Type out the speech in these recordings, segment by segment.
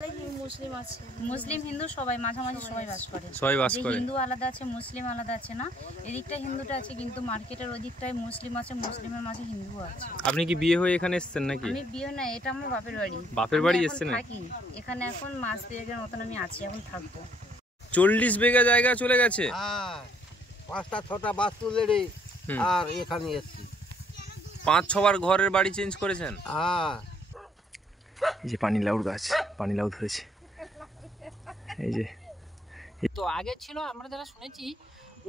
মুসলিম আছে, মুসলিম হিন্দু সবাই মাঝামাঝি সবাই বাস করে। হিন্দু আলাদা আছে, মুসলিম আলাদা আছে না, এদিকটা হিন্দুটা আছে কিন্তু মার্কেটের ওদিকটায় মুসলিম আছে, মুসলিমের মাঝে হিন্দু আছে। আপনি কি বিয়ে হয়ে এখানে এসেছেন নাকি? আমি বিয়ে না, এটা আমার বাপের বাড়ি। বাপের বাড়ি এসেছেন? থাকি এখানে এখন মাস দেড়েকের মতন আমি আছি, এখন থাকবো। 40 বিঘা জায়গা চলে গেছে। হ্যাঁ, 5টা 6টা বাস তুলে রে, আর এখানে এসেছি। 5-6 বার ঘরের বাড়ি চেঞ্জ করেছেন? হ্যাঁ। এই যে পানিলাউর গাছ, পানিলাউ ধরেছে এই যে। তো আগে ছিল, আমরা যারা শুনেছি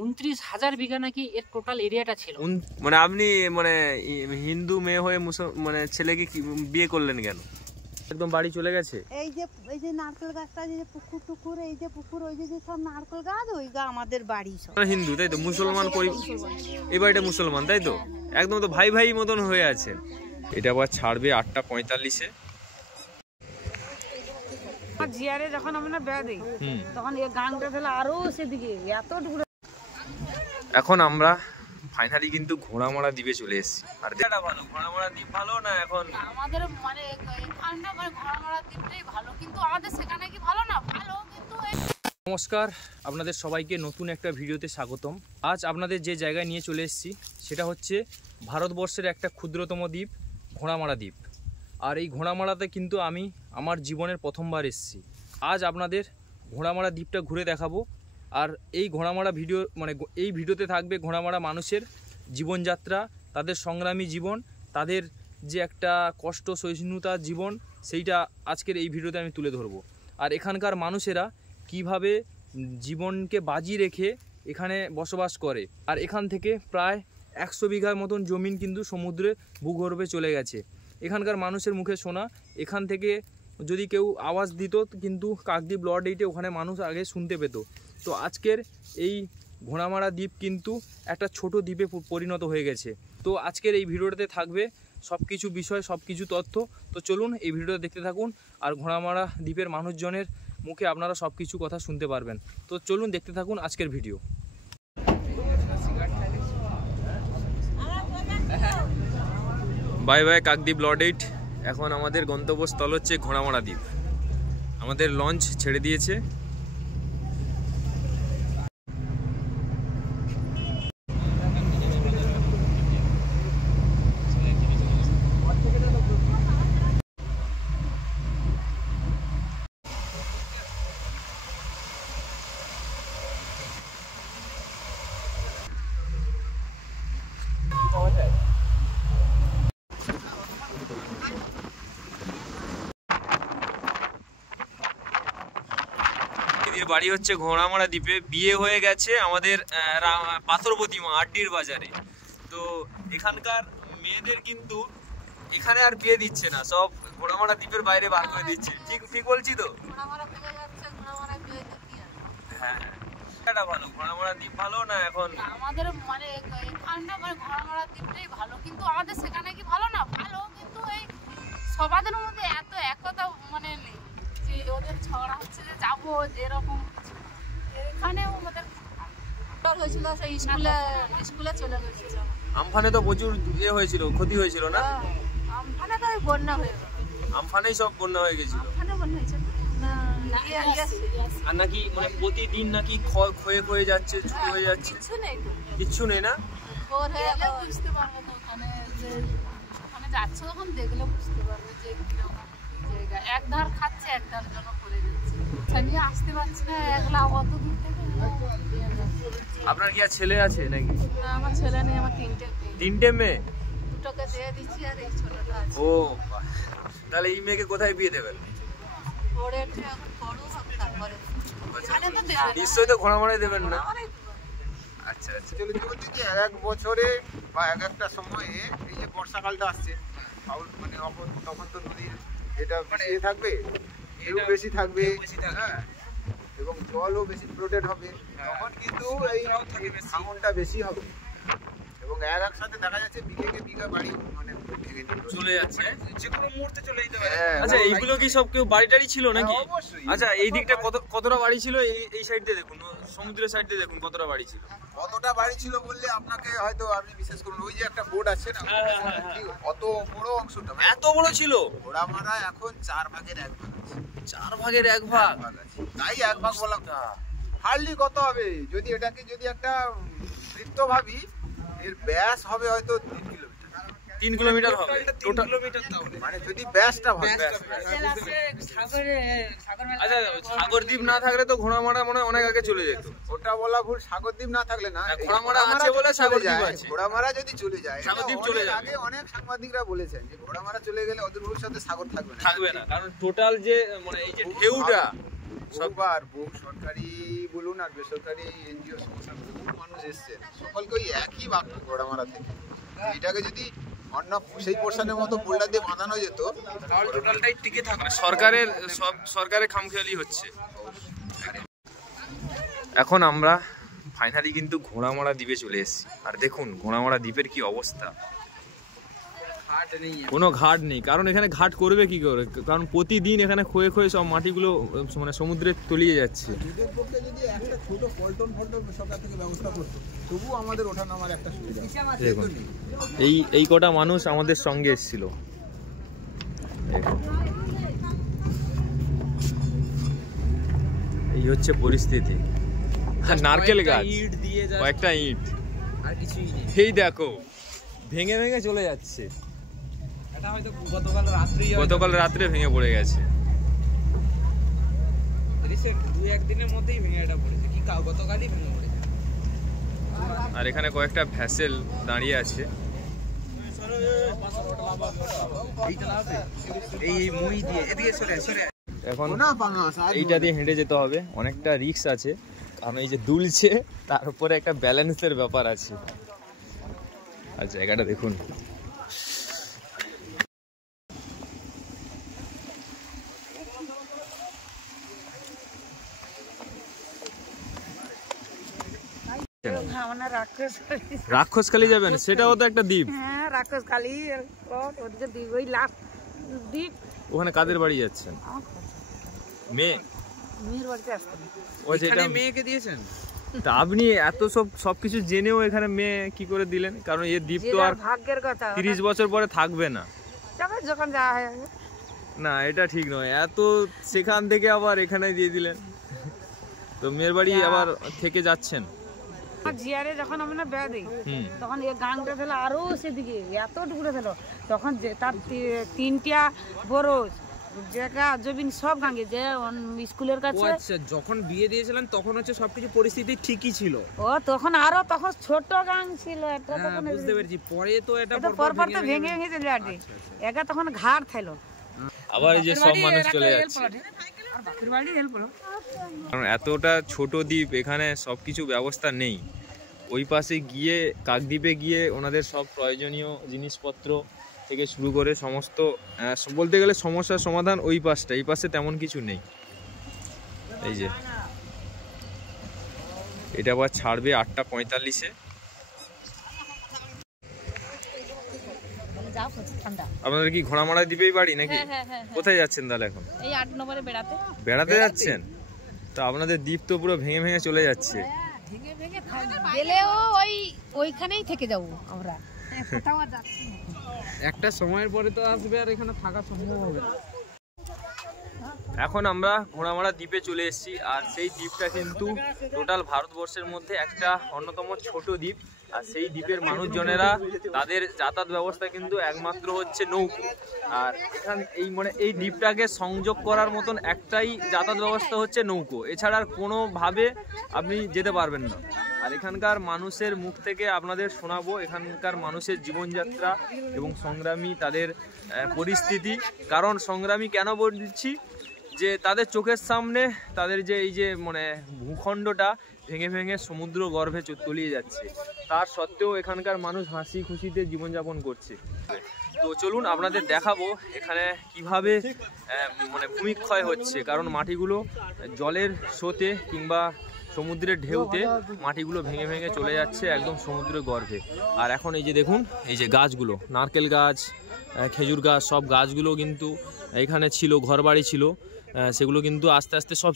29,000 বিঘা নাকি এর টোটাল এরিয়াটা ছিল। মানে আপনি মানে হিন্দু মেয়ে হয়ে মানে ছেলেকে বিয়ে করলেন কেন? একদম বাড়ি চলে গেছে। এই যে নারকেল গাছটা, যে পুকুর টুকুর, এই যে পুকুর, ওই যে সব নারকেল গাছ, ওই গা আমাদের বাড়ি সব। হিন্দু তাই তো? মুসলমান এই বাড়িটা মুসলমান তাই তো? একদম তো ভাই ভাই মতন হয়ে আছে। এটা আবার ছাড়বে 8:45-এ। জিয়ারে যখন আমরা বেড়া দিই তখন এই গাংটা ফেলে আরো সেদিকে এত দূরে। এখন আমরা ফাইনালি কিন্তু ঘোড়ামারা দ্বীপে চলে এসেছি। আর যেটা ভালো, ঘোড়ামারা দ্বীপ ভালো না এখন? আমাদের মানে এখানটা মানে ঘোড়ামারা দ্বীপটাই ভালো, কিন্তু আমাদের সেখানে কি ভালো না? ভালো, কিন্তু নমস্কার, আপনাদের সবাইকে নতুন একটা ভিডিওতে স্বাগতম। আজ আপনাদের যে জায়গায় নিয়ে চলে এসেছি সেটা হচ্ছে ভারতবর্ষের একটা ক্ষুদ্রতম দ্বীপ, ঘোড়ামারা দ্বীপ। আর এই ঘোড়ামারাতে কিন্তু আমি আমার জীবনের প্রথমবার এসেছি। আজ আপনাদের ঘোড়ামারা দ্বীপটা ঘুরে দেখাবো। আর এই ঘোড়ামারা এই ভিডিওতে থাকবে ঘোড়ামারা মানুষের জীবনযাত্রা, তাদের সংগ্রামী জীবন, তাদের যে একটা কষ্ট সহিষ্ণুতার জীবন, সেইটা আজকের এই ভিডিওতে আমি তুলে ধরবো। আর এখানকার মানুষেরা কিভাবে জীবনকে বাজি রেখে এখানে বসবাস করে। আর এখান থেকে প্রায় 100 বিঘার মতন জমিন কিন্তু সমুদ্রে ভূগর্ভে চলে গেছে। এখানকার মানুষের মুখে শোনা, এখান থেকে যদি কেউ আওয়াজ দিত কিন্তু কাকদ্বীপ লর্ড 8-এ ওখানে মানুষ আগে শুনতে পেত। তো আজকের এই ঘোড়ামারা দ্বীপ কিন্তু একটা ছোট দ্বীপে পরিণত হয়ে গেছে। তো আজকের এই ভিডিওটাতে থাকবে সব কিছু বিষয়, সব কিছু তথ্য। তো চলুন এই ভিডিওটা দেখতে থাকুন, আর ঘোড়ামারা দ্বীপের মানুষজনের মুখে আপনারা সব কিছু কথা শুনতে পারবেন। তো চলুন দেখতে থাকুন আজকের video. Bye bye Kakdwip Lord 8। এখন আমাদের গন্তব্যস্থল হচ্ছে ঘোড়ামারা দ্বীপ। আমাদের লঞ্চ ছেড়ে দিয়েছে। বাড়ি হচ্ছে ঘোড়ামারা দ্বীপে। বিয়ে হয়ে গেছে আমাদের পাথরবতী মা আড্ডির বাজারে। তো এখানকার মেয়েদের কিন্তু এখানে আর বিয়ে দিচ্ছে না, সব ঘোড়ামারা দ্বীপের বাইরে বার করে দিচ্ছে। ঠিক বলছি তো? হ্যাঁ, এটা ভালো। ঘোড়ামারা দ্বীপ ভালো না এখন? আমাদের মানে এখানটা মানে ঘোড়ামারা দ্বীপটাই ভালো, কিন্তু আমাদের সেখানে কি ভালো না? ভালো, কিন্তু এই সবাদের মধ্যে এত একতা মানে নেই যে ওদের ঝগড়া হচ্ছে যে যাবো যেরকম। এখানে আমাদের হয়েছিল, সেই স্কুলে চলে গেছিল। আমফানে তো প্রচুর ইয়ে হয়েছিল, ক্ষতি হয়েছিল না? আমফানে তো বন্যা হয়ে গেল। আমফানেই সব বন্যা হয়ে গেছিল। আমফানে বন্যা হয়েছে আর নাকি মানে প্রতিদিন নাকি ক্ষয়ে যাচ্ছে, চুরি হয়ে যাচ্ছে। কিচ্ছু নেই না? বুঝতে পারবে তো, ওখানে যাচ্ছে তখন দেখলে বুঝতে পারবে যে কিরকম জায়গা। এক ধার খাচ্ছে, এক ধার জন্য পড়ে যাচ্ছে, নিয়ে আসতে পারছি না একলা অত দূর থেকে। আপনার কি আর ছেলে আছে নাকি? না, আমার ছেলে নেই, আমার তিনটে মেয়ে। দুটোকে দিয়ে দিচ্ছি আর এই ছোটটা আছে। ও, তাহলে এই মেয়েকে কোথায় বিয়ে দেবেন? নিশ্চয়ই তো ঘোড়ামারায় দেবেন না? আচ্ছা আচ্ছা। এক বছরে বা একটা সময়ে এই যে বর্ষাকালটা আসছে, মানে তখন তো নদীর এটা মানে থাকবে, ঢেউ বেশি থাকবে, হ্যাঁ, এবং জলও বেশি ফ্লোটেড হবে, তখন কিন্তু এই ভাঙনটা বেশি হবে। এবং একসাথে দেখা যাচ্ছে বিঘা বাড়ি মানে ভেঙে চলে যাচ্ছে, যে কোনো মুহূর্তে চলে যেতে পারে। আচ্ছা এইগুলো কি সব কেউ বাড়ি টাড়ি ছিল নাকি? অবশ্যই। আচ্ছা এই দিকটা কতটা বাড়ি ছিল? এই সাইড দিয়ে দেখুন, সমুদ্রের সাইড দিয়ে দেখুন কতটা বাড়ি ছিল। কতটা বাড়ি ছিল বললে আপনাকে হয়তো আপনি বিশ্বাস করুন, ওই যে একটা বোর্ড আছে না, ঠিক অত বড় অংশটা এত বড় ছিল? ঘোড়ামারা এখন 4 ভাগের 1 ভাগ আছে। 4 ভাগের 1 ভাগ? তাই 1 ভাগ বললাম। হার্ডলি কত হবে যদি এটাকে যদি একটা বৃত্ত ভাবি, এর ব্যাস হবে হয়তো 3 কিলোমিটার। 3 কিলোমিটার হবে টোটাল, মানে যদি ব্যাসটা ভাবে। আচ্ছা সাগরদ্বীপ না থাকলে তো ঘোড়ামারা মনে হয় অনেক আগে চলে যেত। ওটা বলা ভুল, সাগরদ্বীপ না থাকলে না, ঘোড়ামারা আছে বলে সাগরদ্বীপ আছে। ঘোড়ামারা যদি চলে যায়, সাগরদ্বীপ চলে যাবে। আগে অনেক সাংবাদিকরা বলেছেন যে ঘোড়ামারা চলে গেলে অদূর ভবিষ্যতে সাগর থাকবে না। থাকবে না, কারণ টোটাল যে মানে এই যে ঢেউটা সবার বহু সরকারি বলুন আর বেসরকারি এনজিও সংস্থা বহু মানুষ এসছে, সকলকে ওই একই ভাগ ঘোড়ামারা থেকে। এটাকে যদি অন্য সেই পোর্শনের মতো বোল্ডার দিয়ে বাঁধানো যেত তাহলে টোটালটাই টিকে থাকবে। সরকারের খামখেয়ালি হচ্ছে। এখন আমরা ফাইনালি কিন্তু ঘোড়ামারা দ্বীপে চলে এসেছি, আর দেখুন ঘোড়ামারা দ্বীপের কি অবস্থা। কোনো ঘাট নেই, কারণ এখানে ঘাট করবে কি করে, কারণ প্রতিদিন এখানে ক্ষয়ে ক্ষয়ে সব মাটিগুলো মানে সমুদ্রে তলিয়ে যাচ্ছে। এদের পক্ষে যদি একটা ছোট পল্টন সরকার থেকে ব্যবস্থা করতো, তবু আমাদের ওঠা নামার একটা সুবিধা। দেখুন এই কটা মানুষ আমাদের সঙ্গে এসেছিল, এই হচ্ছে পরিস্থিতি। নারকেল গাছ, কয়েকটা ইট, এই দেখো ভেঙে ভেঙে চলে যাচ্ছে। গতকাল রাত্রে ভেঙে পড়ে গেছে। আর এখানে কয়েকটা ভ্যাসেল দাঁড়িয়ে আছে। এখন এইটা দিয়ে হেঁটে যেতে হবে, অনেকটা রিস্ক আছে, কারণ এই যে দুলছে তার উপরে একটা ব্যালেন্সের ব্যাপার আছে। আর জায়গাটা দেখুন, রাক্ষসখালি যাবেন? সেটাও তো একটা দ্বীপ। হ্যাঁ রাক্ষসখালি, ওদিকে দ্বীপ, ওই লাস্ট দ্বীপ। ওখানে কাদের বাড়ি যাচ্ছেন? মেয়ের বাড়িতে আসতেন। ও যেটা মেয়েকে দিয়েছেন, তা আপনি এত সবকিছু জেনেও এখানে মেয়ে কি করে দিলেন? কারণ এই দ্বীপ তো আর ভাগ্যের কথা, 30 বছর পরে থাকবে না। যখন যাওয়া হয় না, এটা ঠিক নয়। এত সেখান থেকে আবার এখানে দিয়ে দিলেন, তো মেয়ের বাড়ি আবার থেকে যাচ্ছেন। জিয়ারে যখন আমরা বেড়া দিই, তখন এই গাংটা ছিল আরো সেদিকে এত টুকরো ছিল, তখন যে তার 3টা বরজ জায়গা জমিন সব গাঙ্গে যে স্কুলের কাছে। আচ্ছা, যখন বিয়ে দিয়েছিলেন তখন হচ্ছে সবকিছু পরিস্থিতি ঠিকই ছিল। ও তখন তখন ছোট গাং ছিল এটা, তখন বুঝতে পেরেছি। পরে তো এটা পরপর তো ভেঙে ভেঙে চলে আসে, একা তখন ঘাট থাইলো। আবার এই যে সব মানুষ চলে যাচ্ছে, কারণ এতটা ছোট দ্বীপ, এখানে সবকিছু ব্যবস্থা নেই। ওই পাশে গিয়ে কাকদ্বীপে গিয়ে ওনাদের সব প্রয়োজনীয় জিনিসপত্র থেকে শুরু করে সমস্ত বলতে গেলে সমস্যার সমাধান ওই পাশটা, এই পাশে তেমন কিছু নেই। এই যে এটা আবার ছাড়বে 8:45-এ। আপনাদের কি ঘোড়ামারা দ্বীপেই বাড়ি নাকি? কোথায় যাচ্ছেন তাহলে এখন? এই 8 নম্বরে বেড়াতে যাচ্ছেন? তো আপনাদের দ্বীপ তো পুরো ভেঙে ভেঙে চলে যাচ্ছে। গেলেও ওইখানেই থেকে যাব আমরা। একটা সময়ের পরে তো আসবে, আর এখানে থাকা সম্ভব হবে না। এখন আমরা ঘোড়ামারা দ্বীপে চলে এসেছি, আর সেই দ্বীপটা কিন্তু টোটাল ভারতবর্ষের মধ্যে একটা অন্যতম ছোট দ্বীপ। আর সেই দ্বীপের মানুষজনেরা তাদের যাতায়াত ব্যবস্থা কিন্তু একমাত্র হচ্ছে নৌকো। আর এই দ্বীপটাকে সংযোগ করার মতন একটাই যাতায়াত ব্যবস্থা হচ্ছে নৌকো, এছাড়া আর কোনোভাবে আপনি যেতে পারবেন না। আর এখানকার মানুষের মুখ থেকে আপনাদের শোনাবো এখানকার মানুষের জীবনযাত্রা এবং সংগ্রামী তাদের পরিস্থিতি। কারণ সংগ্রামী কেন বলছি, যে তাদের চোখের সামনে তাদের যে এই যে ভূখণ্ডটা ভেঙে ভেঙে সমুদ্র গর্ভে তলিয়ে যাচ্ছে, তার সত্ত্বেও এখানকার মানুষ হাসি খুশিতে জীবনযাপন করছে। তো চলুন আপনাদের দেখাবো এখানে কিভাবে ভূমিক্ষয় হচ্ছে, কারণ মাটিগুলো জলের স্রোতে কিংবা সমুদ্রের ঢেউতে মাটিগুলো ভেঙে ভেঙে চলে যাচ্ছে একদম সমুদ্রের গর্ভে। আর এখন এই যে দেখুন, এই যে গাছগুলো, নারকেল গাছ, খেজুর গাছ, সব গাছগুলো কিন্তু এখানে ছিল, ঘরবাড়ি ছিল, সেগুলো কিন্তু আস্তে আস্তে সব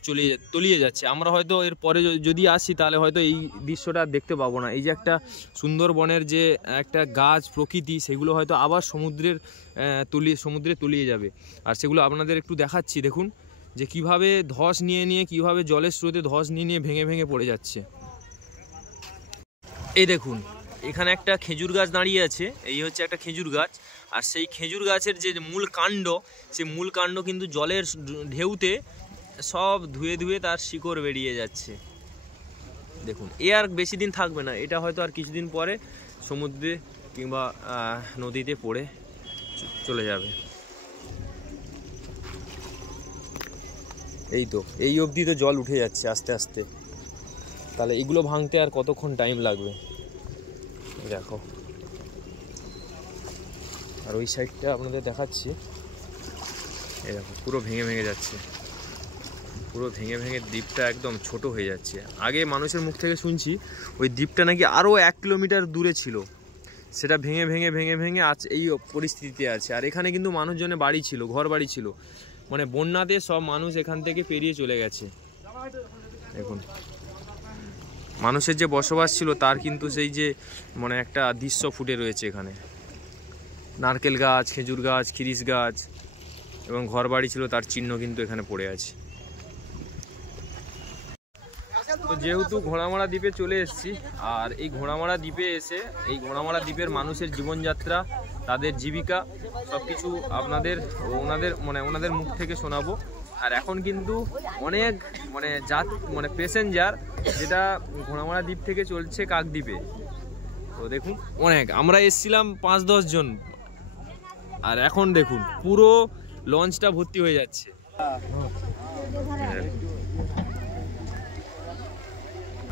তলিয়ে যাচ্ছে। আমরা হয়তো এর পরে যদি আসি তাহলে হয়তো এই দৃশ্যটা দেখতে পাবো না। এই যে একটা সুন্দরবনের যে একটা গাছ প্রকৃতি, সেগুলো হয়তো আবার সমুদ্রে তলিয়ে যাবে। আর সেগুলো আপনাদের একটু দেখাচ্ছি, দেখুন যে কিভাবে ধস নিয়ে কিভাবে জলের স্রোতে ধস নিয়ে ভেঙে ভেঙে পড়ে যাচ্ছে। এই দেখুন, এখানে একটা খেজুর গাছ দাঁড়িয়ে আছে, এই হচ্ছে একটা খেজুর গাছ। আর সেই খেজুর গাছের যে মূল কাণ্ড, সেই মূল কাণ্ড কিন্তু জলের ঢেউতে সব ধুয়ে তার শিকড় বেরিয়ে যাচ্ছে। দেখুন, এ আর বেশি দিন থাকবে না, এটা হয়তো আর কিছুদিন পরে সমুদ্রে কিংবা নদীতে পড়ে চলে যাবে। এই তো এই অবধি তো জল উঠে যাচ্ছে আস্তে আস্তে, তাহলে এগুলো ভাঙতে আর কতক্ষণ টাইম লাগবে দেখো। আর ওই সাইডটা আপনাদের দেখাচ্ছি, এই দেখো পুরো ভেঙে ভেঙে যাচ্ছে, পুরো ভেঙে ভেঙে দ্বীপটা একদম ছোট হয়ে যাচ্ছে। আগে মানুষের মুখ থেকে শুনছি ওই দ্বীপটা নাকি আরও 1 কিলোমিটার দূরে ছিল, সেটা ভেঙে ভেঙে ভেঙে ভেঙে আজ এই পরিস্থিতিতে আছে। আর এখানে কিন্তু মানুষজনের বাড়ি ছিল, ঘর বাড়ি ছিল, মানে বন্যাতে সব মানুষ এখান থেকে পেরিয়ে চলে গেছে। দেখুন, মানুষের যে বসবাস ছিল তার কিন্তু সেই যে মানে একটা দৃশ্য ফুটে রয়েছে এখানে। নারকেল গাছ, খেজুর গাছ, খিরিস গাছ এবং ঘর বাড়ি ছিল তার চিহ্ন কিন্তু এখানে পড়ে আছে। তো যেহেতু ঘোড়ামারা দ্বীপে চলে এসেছি, আর এই ঘোড়ামারা দ্বীপে এসে এই ঘোড়ামারা দ্বীপের মানুষের জীবনযাত্রা, তাদের জীবিকা সব কিছু ওনাদের মুখ থেকে শোনাবো। আর এখন কিন্তু অনেক প্যাসেঞ্জার যেটা ঘোড়ামারা দ্বীপ থেকে চলছে কাকদ্বীপে। তো দেখুন অনেক, আমরা এসেছিলাম 5-10 জন, আর এখন দেখুন পুরো লঞ্চটা ভর্তি হয়ে যাচ্ছে।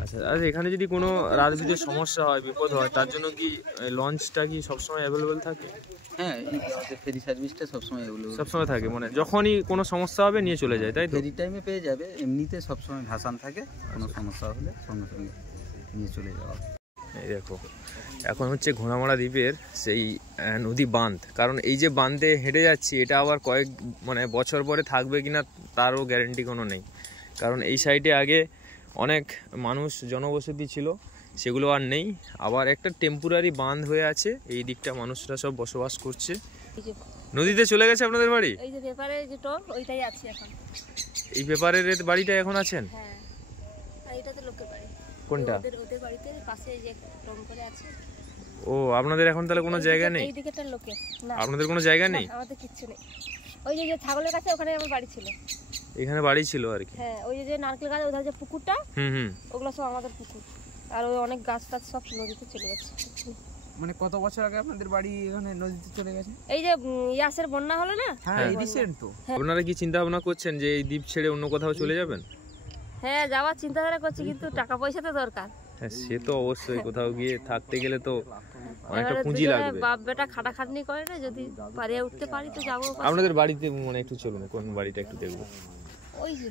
আচ্ছা, আর এখানে যদি কোনো রাজনীতির সমস্যা হয়, বিপদ হয়, তার জন্য কি লঞ্চটা কি সবসময় অ্যাভেলেবেল থাকে? হ্যাঁ, ফেরি সার্ভিসটা সবসময় থাকে, মানে যখনই কোনো সমস্যা হবে নিয়ে চলে যায়, তাই তো? ফেরি টাইমে পেয়ে যাবে, এমনিতে সবসময় ভাসান থাকে, কোনো সমস্যা হলে সঙ্গে সঙ্গে নিয়ে চলে যাওয়া। এই দেখো, এখন হচ্ছে ঘোড়ামারা দ্বীপের সেই নদী বাঁধ, কারণ এই যে বাঁধে হেঁটে যাচ্ছি এটা আবার কয়েক বছর পরে থাকবে কিনা তারও গ্যারেন্টি কোনো নেই। কারণ এই সাইডে আগে অনেক মানুষ জনবসতি ছিল, সেগুলো আর নেই, আবার একটা টেম্পোরারি বাঁধ হয়ে আছে, এই দিকটা মানুষরা সব বসবাস করছে। নদীতে চলে গেছে আপনাদের বাড়ি? এই যে পেপারে যে টপ ওইটাই আছে এখন। এই পেপারের বাড়িটা এখন আছেন? হ্যাঁ, আর এটাতে লোকের বাড়ি। কোনটা? ওদের বাড়িতে পাশে যে টম করে আছে। ও, আপনাদের এখন তাহলে কোনো জায়গা নেই? এই দিকেটার লোকে না, আপনাদের কোনো জায়গা নেই? আমাদের কিচ্ছু নেই। ওই যে ছাগলের কাছে ওখানে আমার বাড়ি ছিল, এখানে বাড়ি ছিল আর কি। হ্যাঁ, ওই যে নারকেল গাছ ওধার যে পুকুরটা, ওগুলো সব আমাদের পুকুর। আর ওই অনেক গাছ টাছ সব নদীতে চলে গেছে। মানে কত বছর আগে আপনাদের বাড়ি এখানে নদীতে চলে গেছে? এই যে ইয়াসের বন্যা হলো না, হ্যাঁ, এই রিসেন্ট তো। আপনারা কি চিন্তা ভাবনা করছেন যে এই দ্বীপ ছেড়ে অন্য কোথাও চলে যাবেন? হ্যাঁ, যাওয়ার চিন্তাধারা করছি, কিন্তু টাকা পয়সা তো দরকার। হ্যাঁ, সে তো অবশ্যই, কোথাও গিয়ে থাকতে গেলে তো অনেকটা পুঁজি লাগবে। বাপ বেটা খাটাখাটনি করে না, যদি পারিয়ে উঠতে পারি তো যাবো। আপনাদের বাড়িতে মানে একটু চলুন, কোন বাড়িটা একটু দেখবো। ওই যে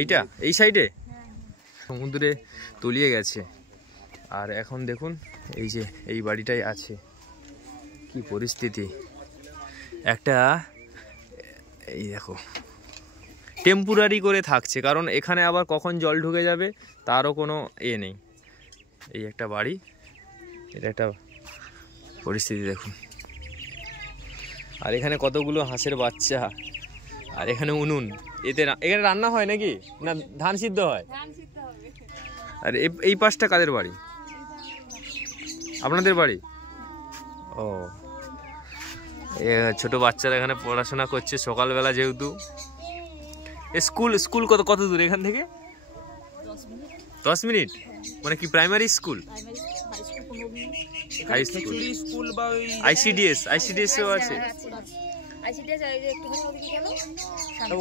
এইটা, এই সাইডে সমুদ্রে তলিয়ে গেছে। আর এখন দেখুন এই যে এই বাড়িটাই আছে, কি পরিস্থিতি। একটা এই দেখো টেম্পোরারি করে থাকছে, কারণ এখানে আবার কখন জল ঢুকে যাবে তারও কোনো নেই। এই একটা বাড়ি, এটা একটা পরিস্থিতি দেখুন। আর এখানে কতগুলো হাঁসের বাচ্চা, আর এখানে উনুন, এখানে রান্না হয় নাকি না ধান সিদ্ধ হয়? আর এই পাশটা কাদের বাড়ি? আপনাদের বাড়ি? ও, ছোট বাচ্চারা এখানে পড়াশোনা করছে সকালবেলা, যেহেতু স্কুল কত দূর এখান থেকে? 10 মিনিট। মানে কি প্রাইমারি স্কুল? হাই স্কুল বা আইসিডিএস ও আছে।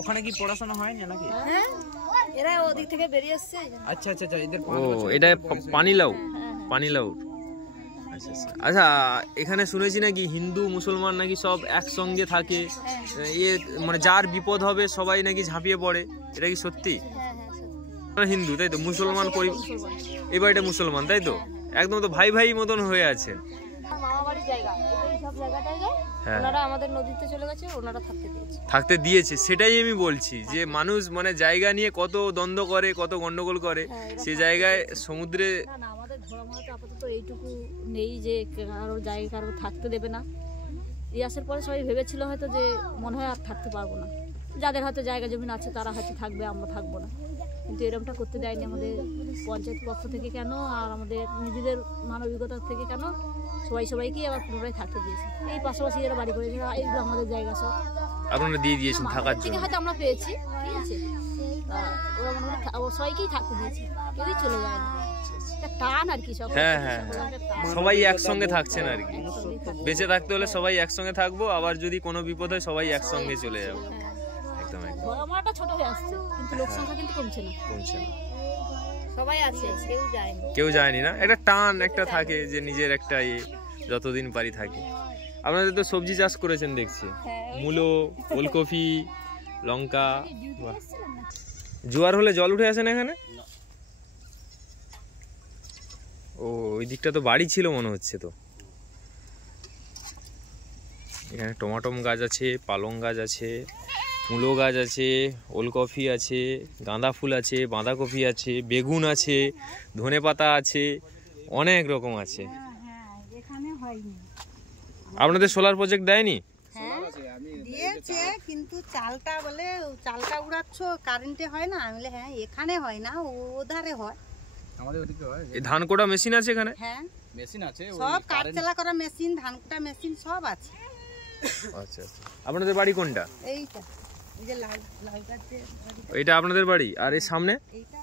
ওখানে কি পড়াশোনা হয় না নাকি? হ্যাঁ, এরা ওদিক থেকে বেরিয়ে আসছে। আচ্ছা, এদের ও, এটা পানিলাউ। আচ্ছা, এখানে শুনেছি নাকি হিন্দু মুসলমান নাকি সব একসঙ্গে থাকে, মানে যার বিপদ হবে সবাই নাকি ঝাঁপিয়ে পড়ে, এটা কি সত্যি? হিন্দু তাই তো, মুসলমান এই বাড়িটা মুসলমান তাই তো, একদম তো ভাই ভাই মতন হয়ে আছেন। থাকতে দিয়েছে, সেটাই আমি বলছি যে মানুষ মানে জায়গা নিয়ে কত দ্বন্দ্ব করে, কত গন্ডগোল করে, সে জায়গায় সমুদ্রে আমাদের ঘোড়ামড়াতে আপাতত এইটুকু নেই যে কারোর জায়গায় কারো থাকতে দেবে না। ইয়াসের পরে সবাই ভেবেছিল হয়তো যে মনে হয় আর থাকতে পারবো না, যাদের হয়তো জায়গা জমিন আছে তারা হয়তো থাকবে, আমরা থাকবো না, কিন্তু এরকমটা করতে দেয়নি আমাদের পঞ্চায়েত পক্ষ থেকে কেন আর আমাদের নিজেদের মানবিকতা থেকে কেন, সবাইকেই আবার পুনরায় থাকতে দিয়েছে। এই পাশাপাশি যারা বাড়ি করেছে এইগুলো আমাদের জায়গা সব আপনারা দিয়ে দিয়েছেন থাকার জন্য, হয়তো আমরা পেয়েছি, ঠিক আছে, ওরা মনে হয় সবাইকেই থাকতে দিয়েছে, কেউই চলে যায় না, টান আর কি সব। হ্যাঁ হ্যাঁ, সবাই একসঙ্গে থাকছেন আর কি, বেঁচে থাকতে হলে সবাই একসঙ্গে থাকবো, আবার যদি কোনো বিপদ হয় সবাই একসঙ্গে চলে যাবো। একদম একদম, ঘোড়ামড়াটা ছোট হয়ে আসছে কিন্তু লোক সংখ্যা কিন্তু কমছে না, সবাই আছে, কেউ যায়নি না, একটা টান একটা থাকে যে নিজের একটা যতদিন পারি থাকি। আপনাদের তো সবজি চাষ করেছেন দেখছি, মূলো, ওলকপি, লঙ্কা। জোয়ার হলে জল উঠে আসে না এখানে? ও ওই দিকটা তো বাড়ি ছিল মনে হচ্ছে। তো এখানে টমাটম গাছ আছে, পালং গাছ আছে, মূলো গাছ আছে, ওলকপি আছে, গাঁদা ফুল আছে, বাঁধাকপি আছে, বেগুন আছে, ধনেপাতা আছে, অনেক রকম আছে। আপনাদের সোলার প্রজেক্ট দেয়নি? দিয়েছে, কিন্তু চালটা উড়াচ্ছ কারেন্টে হয় না। আমি বলে হ্যাঁ এখানে হয় না, ওধারে হয়, আমাদের ওদিকে হয়। এই ধান কোটা মেশিন আছে এখানে? হ্যাঁ মেশিন আছে, সব কাটচালা করা মেশিন, ধান কোটা মেশিন সব আছে। আচ্ছা আচ্ছা, আপনাদের বাড়ি কোনটা? এইটা, এই যে লাল গাছে, এইটা আপনাদের বাড়ি? আর এর সামনে এইটা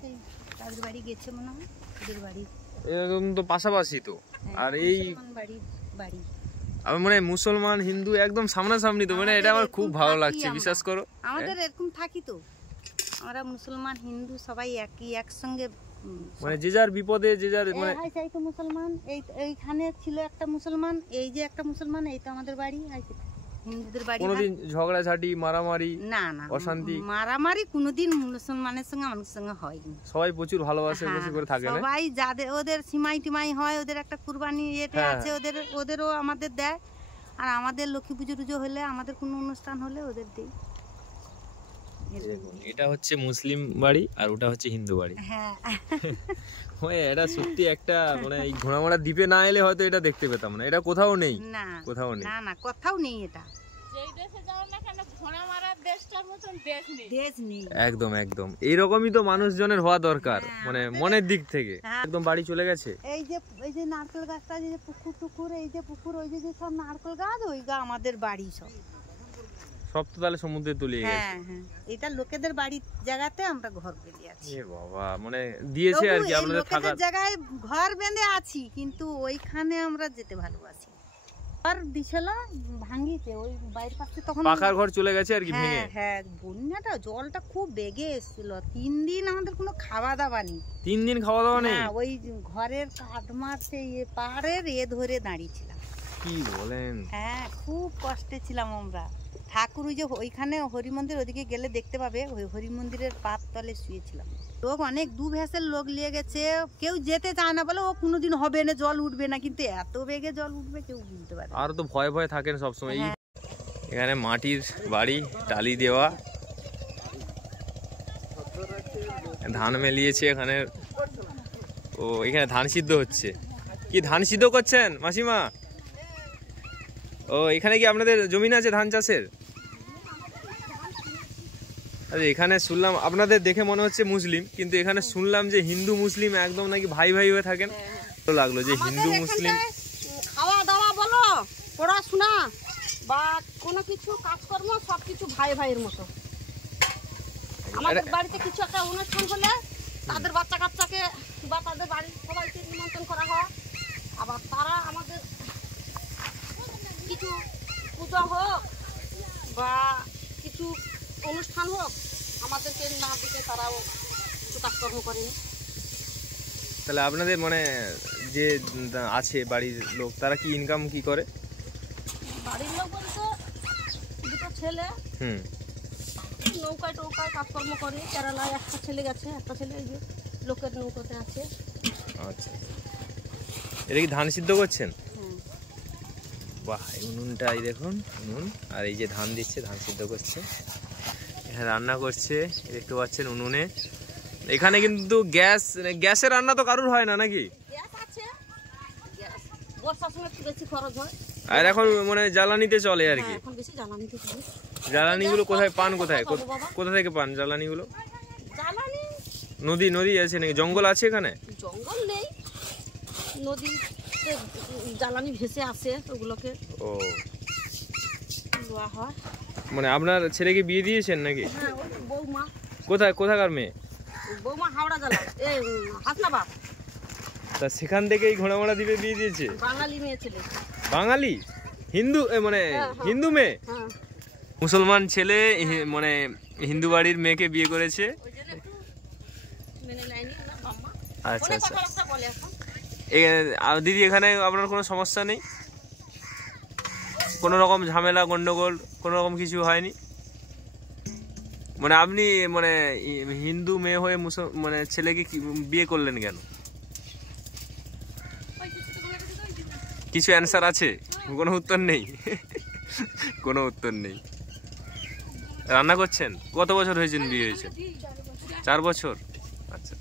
সেই তাদের বাড়ি গেছে মনে হয়, ওদের বাড়ি এরকম তো পাশাপাশি তো। আর এই বাড়ি আমি মানে মুসলমান হিন্দু একদম সামনাসামনি তো, মানে এটা আমার খুব ভালো লাগছে, বিশ্বাস করো। আমাদের এরকম থাকি তো, আমরা মুসলমান হিন্দু সবাই একসঙ্গে, মানে যে যার বিপদে যে যার মানে এই তো মুসলমান, এইখানে ছিল একটা মুসলমান, এই যে একটা মুসলমান, এই তো আমাদের বাড়ি, হিন্দুদের বাড়ি। কোনোদিন ঝগড়াঝাটি মারামারি না না, অশান্তি মারামারি কোনোদিন মুসলমানের সঙ্গে আমাদের সঙ্গে হয়নি। সবাই প্রচুর ভালোবাসে বসে করে থাকে না, সবাই যাদের ওদের সিমাই টিমাই হয়, ওদের একটা কুরবানি এটা আছে, ওদেরও আমাদের দেয়, আর আমাদের লক্ষ্মী পুজো টুজো হলে, আমাদের কোনো অনুষ্ঠান হলে ওদের দেয়। এটা হচ্ছে মুসলিম বাড়ি আর ওটা হচ্ছে হিন্দু বাড়ি। হ্যাঁ এটা সত্যি একটা মানে এই ঘোড়ামড়া দ্বীপে না এলে হয়তো এটা দেখতে পেতাম না, এটা কোথাও নেই, না কোথাও নেই, না না কোথাও নেই, এটা যেই দেশে যাও না কেন ঘোড়ামারার দেশটার মতন দেশ নেই। একদম একদম, এইরকমই তো মানুষজনের হওয়া দরকার, মানে মনের দিক থেকে। একদম বাড়ি চলে গেছে। এই যে নারকেল গাছটা, যে পুকুর, এই যে পুকুর, ওই যে সব নারকেল গাছ, ওই গা আমাদের বাড়ি সব তো তাহলে সমুদ্রে তলিয়ে গেছে। হ্যাঁ হ্যাঁ, এটা লোকেদের বাড়ির জায়গাতে আমরা ঘর বেঁধে আছি। এ বাবা, মানে দিয়েছে আর কি আপনাদের থাকার জায়গায় ঘর বেঁধে আছি, কিন্তু ওইখানে আমরা যেতে ভালোবাসি। আর দিছিল ভাঙিতে ওই বাইরের পাশে, তখন পাকার ঘর চলে গেছে আর কি ভেঙে। হ্যাঁ, বন্যাটা জলটা খুব বেগে এসেছিল, 3 দিন আমাদের কোনো খাওয়া দাওয়া নেই। 3 দিন খাওয়া দাওয়া নেই? ওই ঘরের কাঠ মারতে পাহাড়ের ধরে দাঁড়িয়েছিলাম। কি বলেন? হ্যাঁ, খুব কষ্টে ছিলাম আমরা। ঠাকুর ওই যে ওইখানে হরি মন্দির, ওদিকে গেলে দেখতে পাবে, ওই হরি মন্দিরের পাত তলে শুয়েছিলাম। লোক অনেক দু ভেসের লোক নিয়ে গেছে, কেউ যেতে চায় না, বলে ও কোনোদিন হবে না, জল উঠবে না, কিন্তু এত বেগে জল উঠবে কেউ বুঝতে পারে। আর তো ভয় ভয় থাকেন সবসময়। এখানে মাটির বাড়ি, টালি দেওয়া, ধান মেলিয়েছে এখানে। ও এখানে ধান সিদ্ধ হচ্ছে। কি ধান সিদ্ধ করছেন মাসিমা? ও এখানে কি আপনাদের জমি আছে ধান চাষের? আরে এখানে শুনলাম আপনাদের দেখে মনে হচ্ছে মুসলিম, কিন্তু এখানে শুনলাম যে হিন্দু মুসলিম একদম নাকি ভাই ভাই হয়ে থাকেন। ভালো লাগলো যে হিন্দু মুসলিম। খাওয়া দাওয়া বলো, পড়াশোনা বা কোনো কিছু কাজকর্ম সবকিছু ভাই ভাইয়ের মতো। আমাদের বাড়িতে কিছু একটা অনুষ্ঠান হলে তাদের বাচ্চা কাচ্চাকে বা তাদের বাড়ির সবাইকে নিমন্ত্রণ করা হয়। আবার তারা আমাদের কিছু পূজা হোক বা কিছু অনুষ্ঠান হোক, আমাদেরকে না দিতে তারাও কিছু কাজকর্ম করেনি। তাহলে আপনাদের মানে যে আছে বাড়ির লোক, তারা কি ইনকাম কি করে? বাড়ির লোক বলতে দুটো ছেলে, নৌকায় টৌকায় কাজকর্ম করে। কেরালায় একটা ছেলে গেছে, একটা ছেলে এই যে লোকের নৌকাতে আছে। আচ্ছা, এটা কি ধান সিদ্ধ করছেন? বাহ, উনুনটাই দেখুন, উনুন, আর এই যে ধান দিচ্ছে, ধান সিদ্ধ করছে, এখানে রান্না করছে দেখতে পাচ্ছেন উনুনে। এখানে কিন্তু গ্যাসে রান্না তো কারোর হয় না নাকি? গ্যাস আছে, গ্যাস বর্ষার সময় একটু বেশি খরচ হয়। আর এখন মানে জ্বালানিতে চলে আর কি। এখন বেশি জ্বালানিতে চলে। জ্বালানিগুলো কোথায় পান, কোথা থেকে পান জ্বালানিগুলো? জ্বালানি নদী আছে নাকি? জঙ্গল আছে এখানে? জঙ্গল নেই, নদীতে জ্বালানি ভেসে আসে, ওগুলোকে ও দেওয়া হয়। মানে আপনার ছেলেকে বিয়ে দিয়েছেন নাকি? হ্যাঁ, ওই বৌমা। কোথাকার মেয়ে? বৌমা হাওড়া জেলা, এই হাসনাবাদ। তা সেখান থেকে এই ঘোড়ামারা দ্বীপে বিয়ে দিয়েছে? বাঙালি মেয়ে ছেলে। বাঙালি হিন্দু, মানে হিন্দু মেয়ে? মুসলমান ছেলে মানে হিন্দু বাড়ির মেয়েকে বিয়ে করেছে। আচ্ছা আচ্ছা। দিদি, এখানে আপনার কোনো সমস্যা নেই? কোনো রকম ঝামেলা গন্ডগোল কোনো রকম কিছু হয়নি? মানে আপনি মানে হিন্দু মেয়ে হয়ে মানে ছেলেকে বিয়ে করলেন কেন? কিছু অ্যান্সার আছে? কোনো উত্তর নেই? কোনো উত্তর নেই। রান্না করছেন? কত বছর হয়েছেন বিয়ে হয়েছে? 4 বছর। আচ্ছা,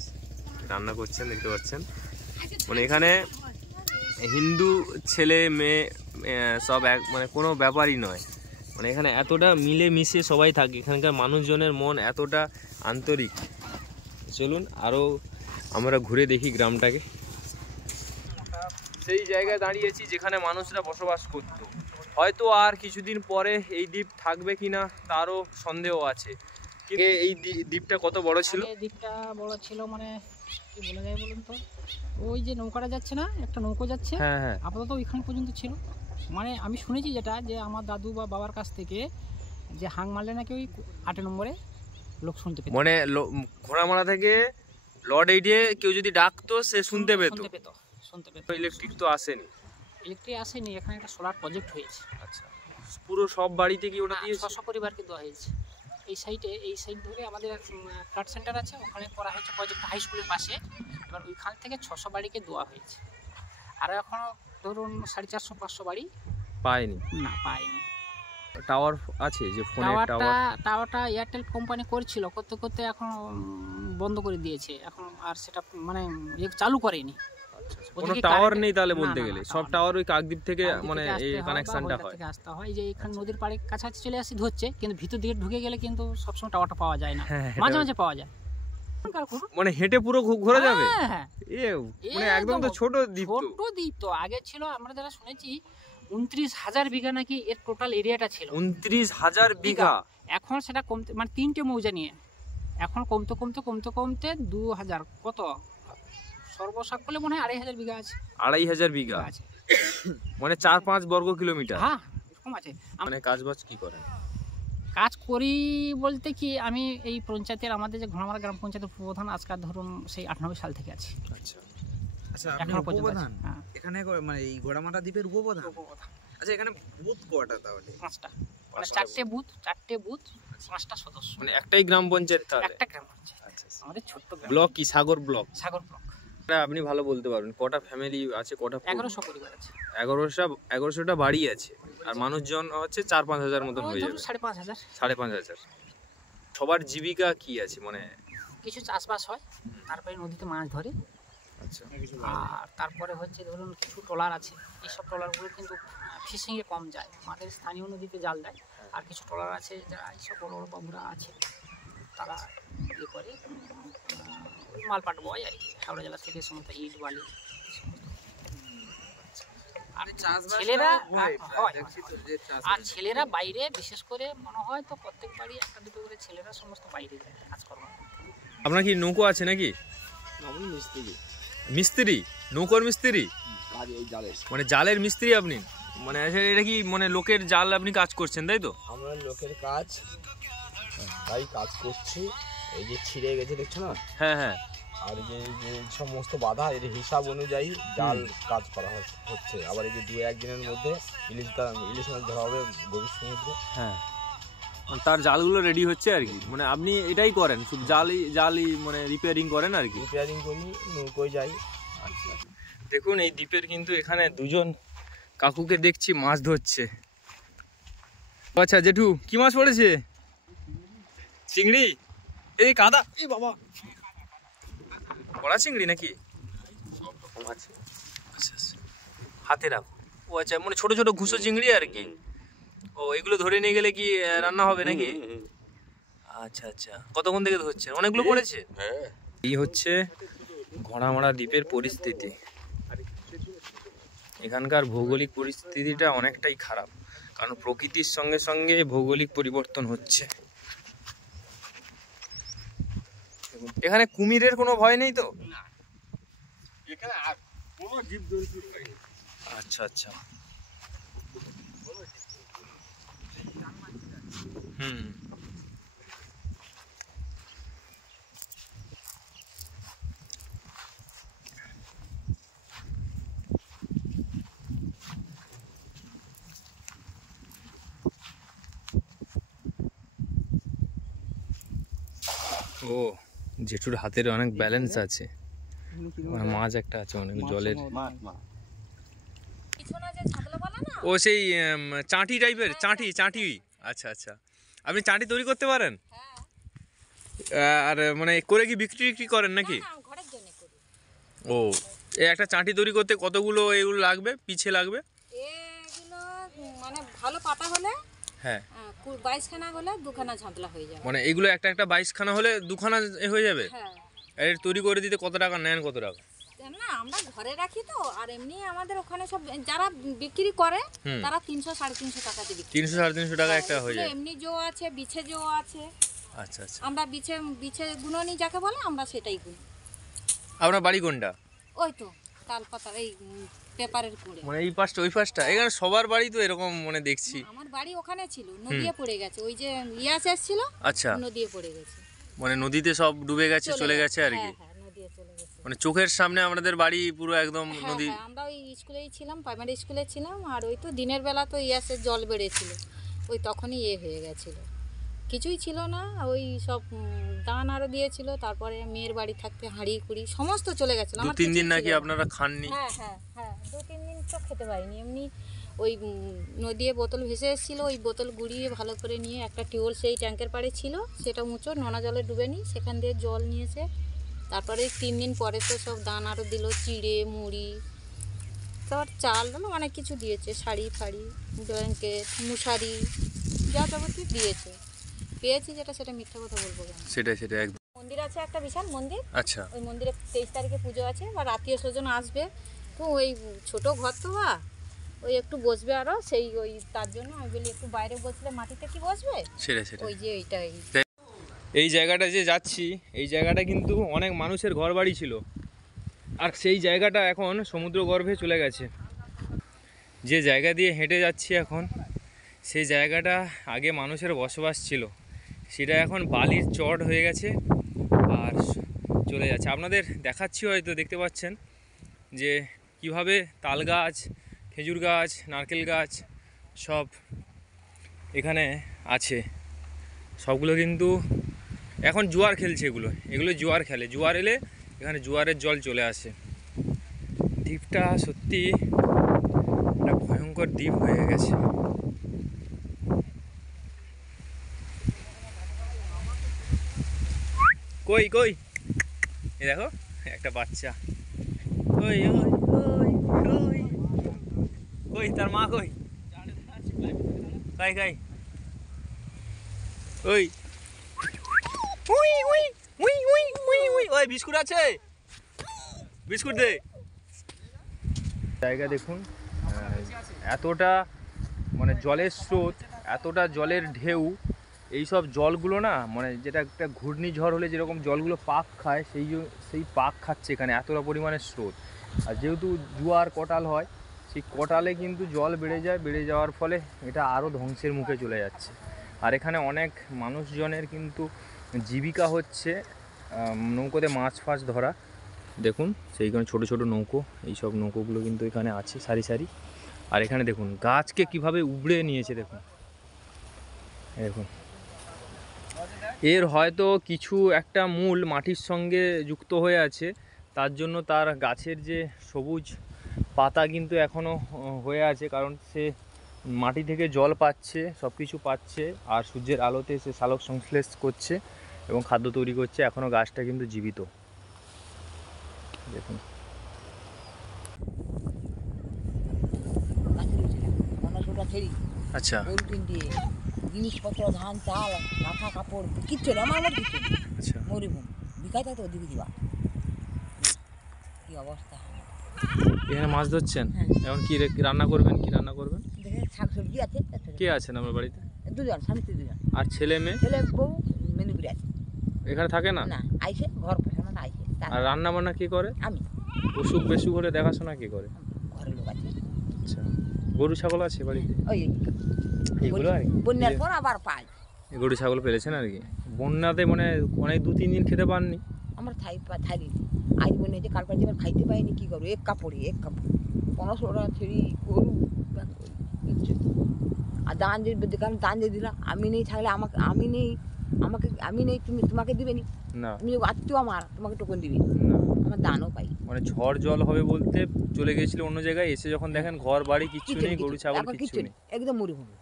রান্না করছেন দেখতে পাচ্ছেন। মানে এখানে হিন্দু ছেলে মেয়ে সব এক, মানে কোনো ব্যাপারই নয়। মানে এখানে এতটা মিলে মিশে সবাই থাকে, এখানকার মানুষজনের মন এতটা আন্তরিক। চলুন আরও আমরা ঘুরে দেখি গ্রামটাকে। সেই জায়গায় দাঁড়িয়েছি যেখানে মানুষরা বসবাস করত। হয়তো আর কিছুদিন পরে এই দ্বীপ থাকবে কিনা তারও সন্দেহ আছে। এই দ্বীপটা কত বড় ছিল? দ্বীপটা বড় ছিল মানে কি বলা যায় বলুন তো, ওই যে নৌকাটা যাচ্ছে না, একটা নৌকো যাচ্ছে, আপাতত ওইখান পর্যন্ত ছিল। মানে আমি শুনেছি যেটা, যে আমার দাদু বা বাবার কাছ থেকে, যে হাং মারলে নাকি ওই 8 নম্বরে লোক শুনতে পেত। মানে ঘোড়ামারা থেকে লর্ড এইডে কেউ যদি ডাকতো সে শুনতে পেত। ইলেকট্রিক তো আসেনি? ইলেকট্রিক আসেনি, এখানে একটা সোলার প্রজেক্ট হয়েছে। আচ্ছা, পুরো সব বাড়িতে কি ওটা দিয়েছে? 600 পরিবারকে দেওয়া হয়েছে। এই সাইড ধরে আমাদের ফ্ল্যাট সেন্টার আছে, ওখানে করা হয়েছে প্রজেক্ট হাই স্কুলের পাশে। এবার ওইখান থেকে 600 বাড়িকে দেওয়া হয়েছে। আর এখনও ধরুন 450-500 বাড়ি পায়নি। না, পায়নি। টাওয়ার আছে যে ফোনের টাওয়ারটা এয়ারটেল কোম্পানি করছিল, করতে এখন বন্ধ করে দিয়েছে। এখন আর সেটা মানে চালু করেনি। কোনো টাওয়ার নেই তাহলে বলতে গেলে? সব টাওয়ার ওই কাকদ্বীপ থেকে মানে এই কানেকশনটা হয়। আসতে হয় যে এখানে নদীর পাড়ে কাছাকাছি চলে আসি ধরছে, কিন্তু ভিতর দিকে ঢুকে গেলে কিন্তু সবসময় টাওয়ারটা পাওয়া যায় না, মাঝে মাঝে পাওয়া যায়। মানে হেঁটে পুরো ঘোরা যাবে? মানে একদম তো ছোট দ্বীপ। ছোট দ্বীপ তো আগে ছিল, আমরা যারা শুনেছি 29,000 বিঘা নাকি এর টোটাল এরিয়াটা ছিল। 29,000 বিঘা? এখন সেটা কমতে, মানে 3টে মৌজা নিয়ে এখন কমতে 2,000 কত সর্বসাক করলে মনে হয় 2,500 বিঘা আছে। 2,500 বিঘা আছে, মানে 4-5 বর্গ কিলোমিটার। হ্যাঁ, এরকম আছে। মানে কাজবাজ কি করেন? কাজ করি বলতে কি, আমি এই পঞ্চায়েতের, আমাদের যে ঘোড়ামারা গ্রাম পঞ্চায়েতের উপপ্রধান আজকাল ধরুন সেই 98 সাল থেকে আছি। আচ্ছা আচ্ছা, আপনি উপপ্রধান এখানে, মানে এই ঘোড়ামারা দ্বীপের উপপ্রধান? আচ্ছা, এখানে বুথ কয়টা তাহলে? 5টা, মানে 4টে বুথ 5টা সদস্য। মানে একটাই গ্রাম পঞ্চায়েত? তাহলে একটা গ্রাম পঞ্চায়েত। আচ্ছা, আমাদের ছোট্ট ব্লক কি? সাগর ব্লক? সাগর ব্লক। আপনি ভালো বলতে পারবেন কটা ফ্যামিলি আছে? কটা? 1100 পরিবার আছে। 1100টা বাড়ি আছে, আর মানুষজন হচ্ছে 4-5 হাজার মতন হয়ে যাবে। 5,500। সবার জীবিকা কি আছে? মানে কিছু চাষবাস হয়, তারপরে নদীতে মাছ ধরে। আচ্ছা, আর তারপরে হচ্ছে ধরুন কিছু ট্রলার আছে, এইসব ট্রলারগুলো কিন্তু ফিশিংয়ে কম যায়, আমাদের স্থানীয় নদীতে জাল দেয়। আর কিছু ট্রলার আছে যারা এইসব বড় বড় বাবুরা আছে, তারা ইয়ে করে মালপাট বয় আর কি, হাওড়া জেলা থেকে সমস্ত ইট বালি। আর ছেলেরা বাইরে, বিশেষ করে মনে হয় তো প্রত্যেক বাড়ি 1-2 করে ছেলেরা সমস্ত বাইরে যায় কাজকর্ম। আপনার কি নৌকো আছে নাকি? মিস্ত্রি? নৌকোর মিস্ত্রি? মানে জালের মিস্ত্রি আপনি? মানে এটা কি মানে লোকের জাল আপনি কাজ করছেন, তাই তো? আমরা লোকের কাজ তাই কাজ করছি। এই যে ছিঁড়ে গেছে দেখছো না? হ্যাঁ হ্যাঁ। আর এই যে সমস্ত বাধা, এর হিসাব অনুযায়ী জাল কাজ করা হচ্ছে। আবার এই যে 2-1 দিনের মধ্যে ইলিশ মাছ ধরা হবে গভীর সমুদ্রে। হ্যাঁ, তার জালগুলো রেডি হচ্ছে আর কি, মানে আপনি এটাই করেন শুধু জালই মানে রিপেয়ারিং করেন আর কি? রিপেয়ারিং করি, নৌকোয় যাই। আচ্ছা, দেখুন এই দ্বীপের কিন্তু এখানে দুজন কাকুকে দেখছি মাছ ধরছে। আচ্ছা জেঠু, কি মাছ পড়েছে? চিংড়ি? এই কাদা, এই বাবা, বড়া চিংড়ি নাকি? সব রকম আছে। আচ্ছা, হাতে রাখো। ও আচ্ছা, মানে ছোট ছোট ঘুষো চিংড়ি আর কি। ও এগুলো ধরে নিয়ে গেলে কি রান্না হবে নাকি? আচ্ছা আচ্ছা, কতক্ষণ থেকে ধরছেন? অনেকগুলো পড়েছে? হ্যাঁ। এই হচ্ছে ঘোড়ামারা দ্বীপের পরিস্থিতি। এখানকার ভৌগোলিক পরিস্থিতিটা অনেকটাই খারাপ, কারণ প্রকৃতির সঙ্গে সঙ্গে ভৌগোলিক পরিবর্তন হচ্ছে। এখানে কুমিরের কোনো ভয় নেই তো? এখানে কোনো জীবজন্তু নেই। আচ্ছা আচ্ছা, হুম। ও জেঠুর হাতের অনেক ব্যালেন্স আছে, মানে মাছ একটা আছে অনেক জলের। ও সেই চাঁটি টাইপের, চাঁটি। আচ্ছা আচ্ছা, আপনি চাঁটি তৈরি করতে পারেন? আর মানে করে কি বিক্রি করেন নাকি? ও, এই একটা চাঁটি তৈরি করতে কতগুলো এগুলো লাগবে, পিছে লাগবে? এগুলো মানে ভালো পাতা হলে হ্যাঁ 22খানা হলে 2খানা ঝাঁতলা হয়ে যাবে। মানে এগুলো একটা 22খানা হলে 2খানা হয়ে যাবে? হ্যাঁ। এর তৈরি করে দিতে কত টাকা নেন, কত টাকা? না আমরা ঘরে রাখি তো, আর এমনি আমাদের ওখানে সব যারা বিক্রি করে তারা 300-350 টাকাতে বিক্রি। 300-350 টাকা একটা হয়ে যায়। এমনি জো আছে, বিছে জো আছে। আচ্ছা আচ্ছা, আমরা বিছে গুণনি যাকে বলে, আমরা সেটাই গুনি। আপনার বাড়ি কোনটা? ওই তো তালপাতার এই পেপারের কুড়ে, মানে এই পাশটা ওই পাশটা? এখানে সবার বাড়ি তো এরকম মানে দেখছি। আমার বাড়ি ওখানে ছিল, নদীতে পড়ে গেছে। ওই যে ইয়াস এসেছিল, আচ্ছা, নদীতে পড়ে গেছে। মানে নদীতে সব ডুবে গেছে, চলে গেছে আর কি। হ্যাঁ, নদীতে চলে গেছে। মানে চোখের সামনে আমাদের বাড়ি পুরো একদম নদী। হ্যাঁ, আমরা ওই স্কুলেই ছিলাম, প্রাইমারি স্কুলে ছিলাম। আর ওই তো দিনের বেলা তো ইয়াসের জল বেড়েছিল, ওই তখনই হয়ে গেছিল, কিছুই ছিল না। ওই সব দান আরো দিয়েছিল। তারপরে মেয়ের বাড়ি থাকতে হাঁড়ি কুড়ি সমস্ত চলে গেছিল। 2-3 দিন নাকি আপনারা খাননি? হ্যাঁ হ্যাঁ হ্যাঁ, 2-3 দিন তো খেতে পারিনি। এমনি ওই নদীয়ে বোতল ভেসে এসেছিল, ওই বোতল গুড়িয়ে ভালো করে নিয়ে একটা টিউবওয়েল সেই ট্যাঙ্কের পাড়ে ছিল, সেটা উঁচু নোনা জলে ডুবে নি, সেখান দিয়ে জল নিয়েছে। তারপরে 3 দিন পরে তো সব দান আরও দিল, চিড়ে মুড়ি, তারপর চাল দিল, অনেক কিছু দিয়েছে, শাড়ি ফাড়ি, ব্ল্যাঙ্কেট, মশারি, যা যাবতীয় দিয়েছে। পেয়েছি যেটা, সেটা মিথ্যা কথা বলবো কেন? সেটা একদম। মন্দির আছে একটা বিশাল মন্দির। আচ্ছা, ওই মন্দিরে 23 তারিখে পুজো আছে, বা আত্মীয় স্বজন আসবে। তো ওই ছোট ঘর তো ওই একটু বসবে আরো, সেই ওই তার জন্য আমি বলি একটু বাইরে বসলে মাটিতে কি বসবে, সেটা ওই যে এইটাই। এই জায়গাটা যে যাচ্ছি, এই জায়গাটা কিন্তু অনেক মানুষের ঘর বাড়ি ছিল, আর সেই জায়গাটা এখন সমুদ্র গর্ভে চলে গেছে। যে জায়গা দিয়ে হেঁটে যাচ্ছি এখন, সেই জায়গাটা আগে মানুষের বসবাস ছিল, সেটা এখন বালির চট হয়ে গেছে আর চলে যাচ্ছে। আপনাদের দেখাচ্ছি, হয়তো দেখতে পাচ্ছেন যে কিভাবে তাল গাছ, খেজুর গাছ, নারকেল গাছ সব এখানে আছে। সবগুলো কিন্তু এখন জোয়ার খেলছে, এগুলো জোয়ার খেলে। জোয়ার এলে এখানে জোয়ারের জল চলে আসে। দ্বীপটা সত্যি একটা ভয়ঙ্কর দ্বীপ হয়ে গেছে। কই কই, এই দেখো একটা বাচ্চা, কই কই কই কই, তার মা কই? কাই কাই, ওই we we we we we we, ওই বিস্কুট আছে, বিস্কুট দে। জায়গা দেখুন, এতটা মানে জলের স্রোত, এতটা জলের ঢেউ, এই সব জলগুলো না, মানে যেটা একটা ঘূর্ণিঝড় হলে যেরকম জলগুলো পাক খায়, সেই পাক খাচ্ছে এখানে, এতটা পরিমাণের স্রোত। আর যেহেতু জোয়ার কটাল হয়, সেই কটালে কিন্তু জল বেড়ে যায়, বেড়ে যাওয়ার ফলে এটা আরও ধ্বংসের মুখে চলে যাচ্ছে। আর এখানে অনেক মানুষজনের কিন্তু জীবিকা হচ্ছে নৌকোতে মাছ ফাছ ধরা। দেখুন সেইখানে ছোট ছোট নৌকো, এই সব নৌকোগুলো কিন্তু এখানে আছে সারি সারি। আর এখানে দেখুন গাছকে কিভাবে উবড়ে নিয়েছে, দেখুন দেখুন এর হয়তো কিছু একটা মূল মাটির সঙ্গে যুক্ত হয়ে আছে, তার জন্য তার গাছের যে সবুজ পাতা কিন্তু এখনও হয়ে আছে, কারণ সে মাটি থেকে জল পাচ্ছে, সব কিছু পাচ্ছে, আর সূর্যের আলোতে সে সালোক সংশ্লেষ করছে এবং খাদ্য তৈরি করছে। এখনও গাছটা কিন্তু জীবিত। দেখুন আচ্ছা, জিনিসপত্র, ধান, চাল, কাঁথা, কাপড় কিচ্ছু নেই আমার কিছু নেই। আচ্ছা, মরিভূমি বিকায় তো ওদিকে দিবা, কি অবস্থা। এখানে মাছ ধরছেন? এখন কি রান্না করবেন? কি রান্না করবেন? দেখে শাক সবজি আছে। কে আছেন আমার বাড়িতে? দুজন, স্বামী স্ত্রী দুজন। আর ছেলে মেয়ে? ছেলে বউ মেনুপুরে আছে। এখানে থাকে না? না, আইসে ঘর পোষানো আইসে। আর রান্না বান্না কি করে? আমি। অসুখ বেসুখ হলে দেখাশোনা কি করে? ঘরের লোক আছে। আচ্ছা, গরু ছাগল আছে বাড়িতে? ওই এইগুলো আর কি বন্যার পর আবার পাই। গরু ছাগল পেলেছেন আর কি। বন্যাতে মানে অনেক 2-3 দিন খেতে পাননি? আমরা থাইনি। আজ বন্যা হয়েছে, কাল পাড়ি খাইতে পাইনি। কি করবো, এক কাপড় 1500 টাকা ছেড়ি গরু কিচ্ছু। আর দান যে দান যে দিলাম, আমি নেই থাকলে আমি নেই তুমি তোমাকে দিবে না। তুমি আত্মীয় আমার, তোমাকে টোকন দিবি না। আমার দানও পাই। মানে ঝড় জল হবে বলতে চলে গিয়েছিল অন্য জায়গায়, এসে যখন দেখেন ঘর বাড়ি কিচ্ছু নেই, গরু ছাগল কিচ্ছু নেই, একদম মরুভূমি।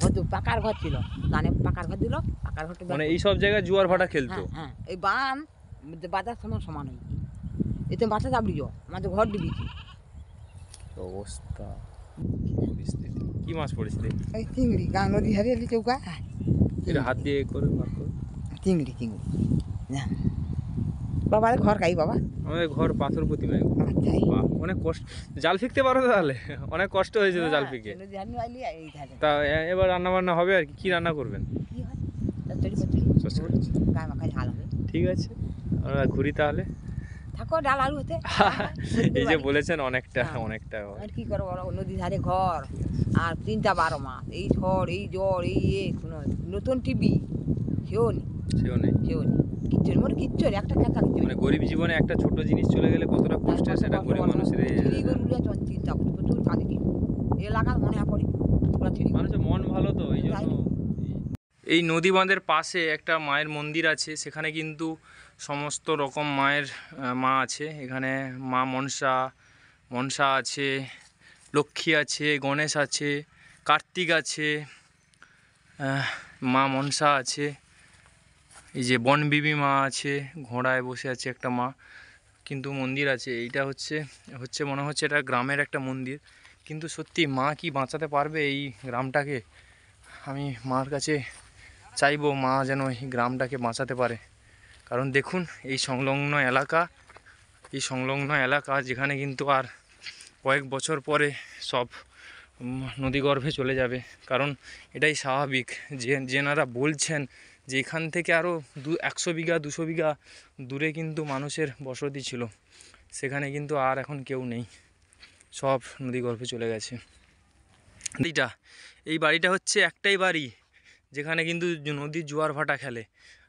হয়তো পাকার ঘর ছিল, দানে পাকার ঘর দিল, পাকার ঘরটা মানে এই সব জায়গায় জোয়ার ভাটা খেলতো। হ্যাঁ, এই বান বাজার সমান হয়েছে। এতে মাথা চাপড়ি যাও, আমাদের ঘর ডিবিছি। অবস্থা, পরিস্থিতি। কি মাছ পড়েছিল? এই চিংড়ি, গা নদী হারিয়ে চৌকা। এটা হাত দিয়ে করে ভাগ করে চিংড়ি। বাবার ঘর কাই বাবা? আমাদের ঘর পাথর প্রতিমা। অনেক কষ্ট, জাল ফিকতে পারো তাহলে? অনেক কষ্ট হয়েছে তো জাল ফিকে। তা এবার রান্না বান্না হবে আর কি রান্না করবেন? ঠিক আছে, আমরা ঘুরি তাহলে। থাকো, ডাল আলু হতে। এই যে বলেছেন অনেকটা আর কি করবো, নদী ধারে ঘর, আর 3টা 12 মাস। এই ঝড়, এই জ্বর, এই কোনো নতুন টিভি সেও নেই। কিচ্ছু নেই, একটা কথা। মানে গরিব জীবনে একটা ছোট জিনিস চলে গেলে কতটা কষ্ট, সেটা গরিব মানুষের চিন্তা করছে, প্রচুর কাঁদি। এলাকার মনে পড়ে মানুষের মন ভালো তো, এই জন্য। এই নদী বাঁধের পাশে একটা মায়ের মন্দির আছে, সেখানে কিন্তু সমস্ত রকম মায়ের মা আছে। এখানে মা মনসা আছে, লক্ষ্মী আছে, গণেশ আছে, কার্তিক আছে, মা মনসা আছে, এই যে বনবিবি মা আছে, ঘোড়ায় বসে আছে একটা মা, কিন্তু মন্দির আছে। এইটা হচ্ছে মনে হচ্ছে এটা গ্রামের একটা মন্দির, কিন্তু সত্যি মা কি বাঁচাতে পারবে এই গ্রামটাকে? আমি মার কাছে চাইবো মা যেন এই গ্রামটাকে বাঁচাতে পারে। কারণ দেখুন এই সংলগ্ন এলাকা যেখানে কিন্তু আর কয়েক বছর পরে সব নদীগর্ভে চলে যাবে। কারণ এটাই স্বাভাবিক, যেনারা বলছেন যে এখান থেকে আরও 100 বিঘা 200 বিঘা দূরে কিন্তু মানুষের বসতি ছিল, সেখানে কিন্তু আর এখন কেউ নেই, সব নদীগর্ভে চলে গেছে। এই বাড়িটা হচ্ছে একটাই বাড়ি যেখানে কিন্তু নদীর জোয়ার ভাটা খেলে।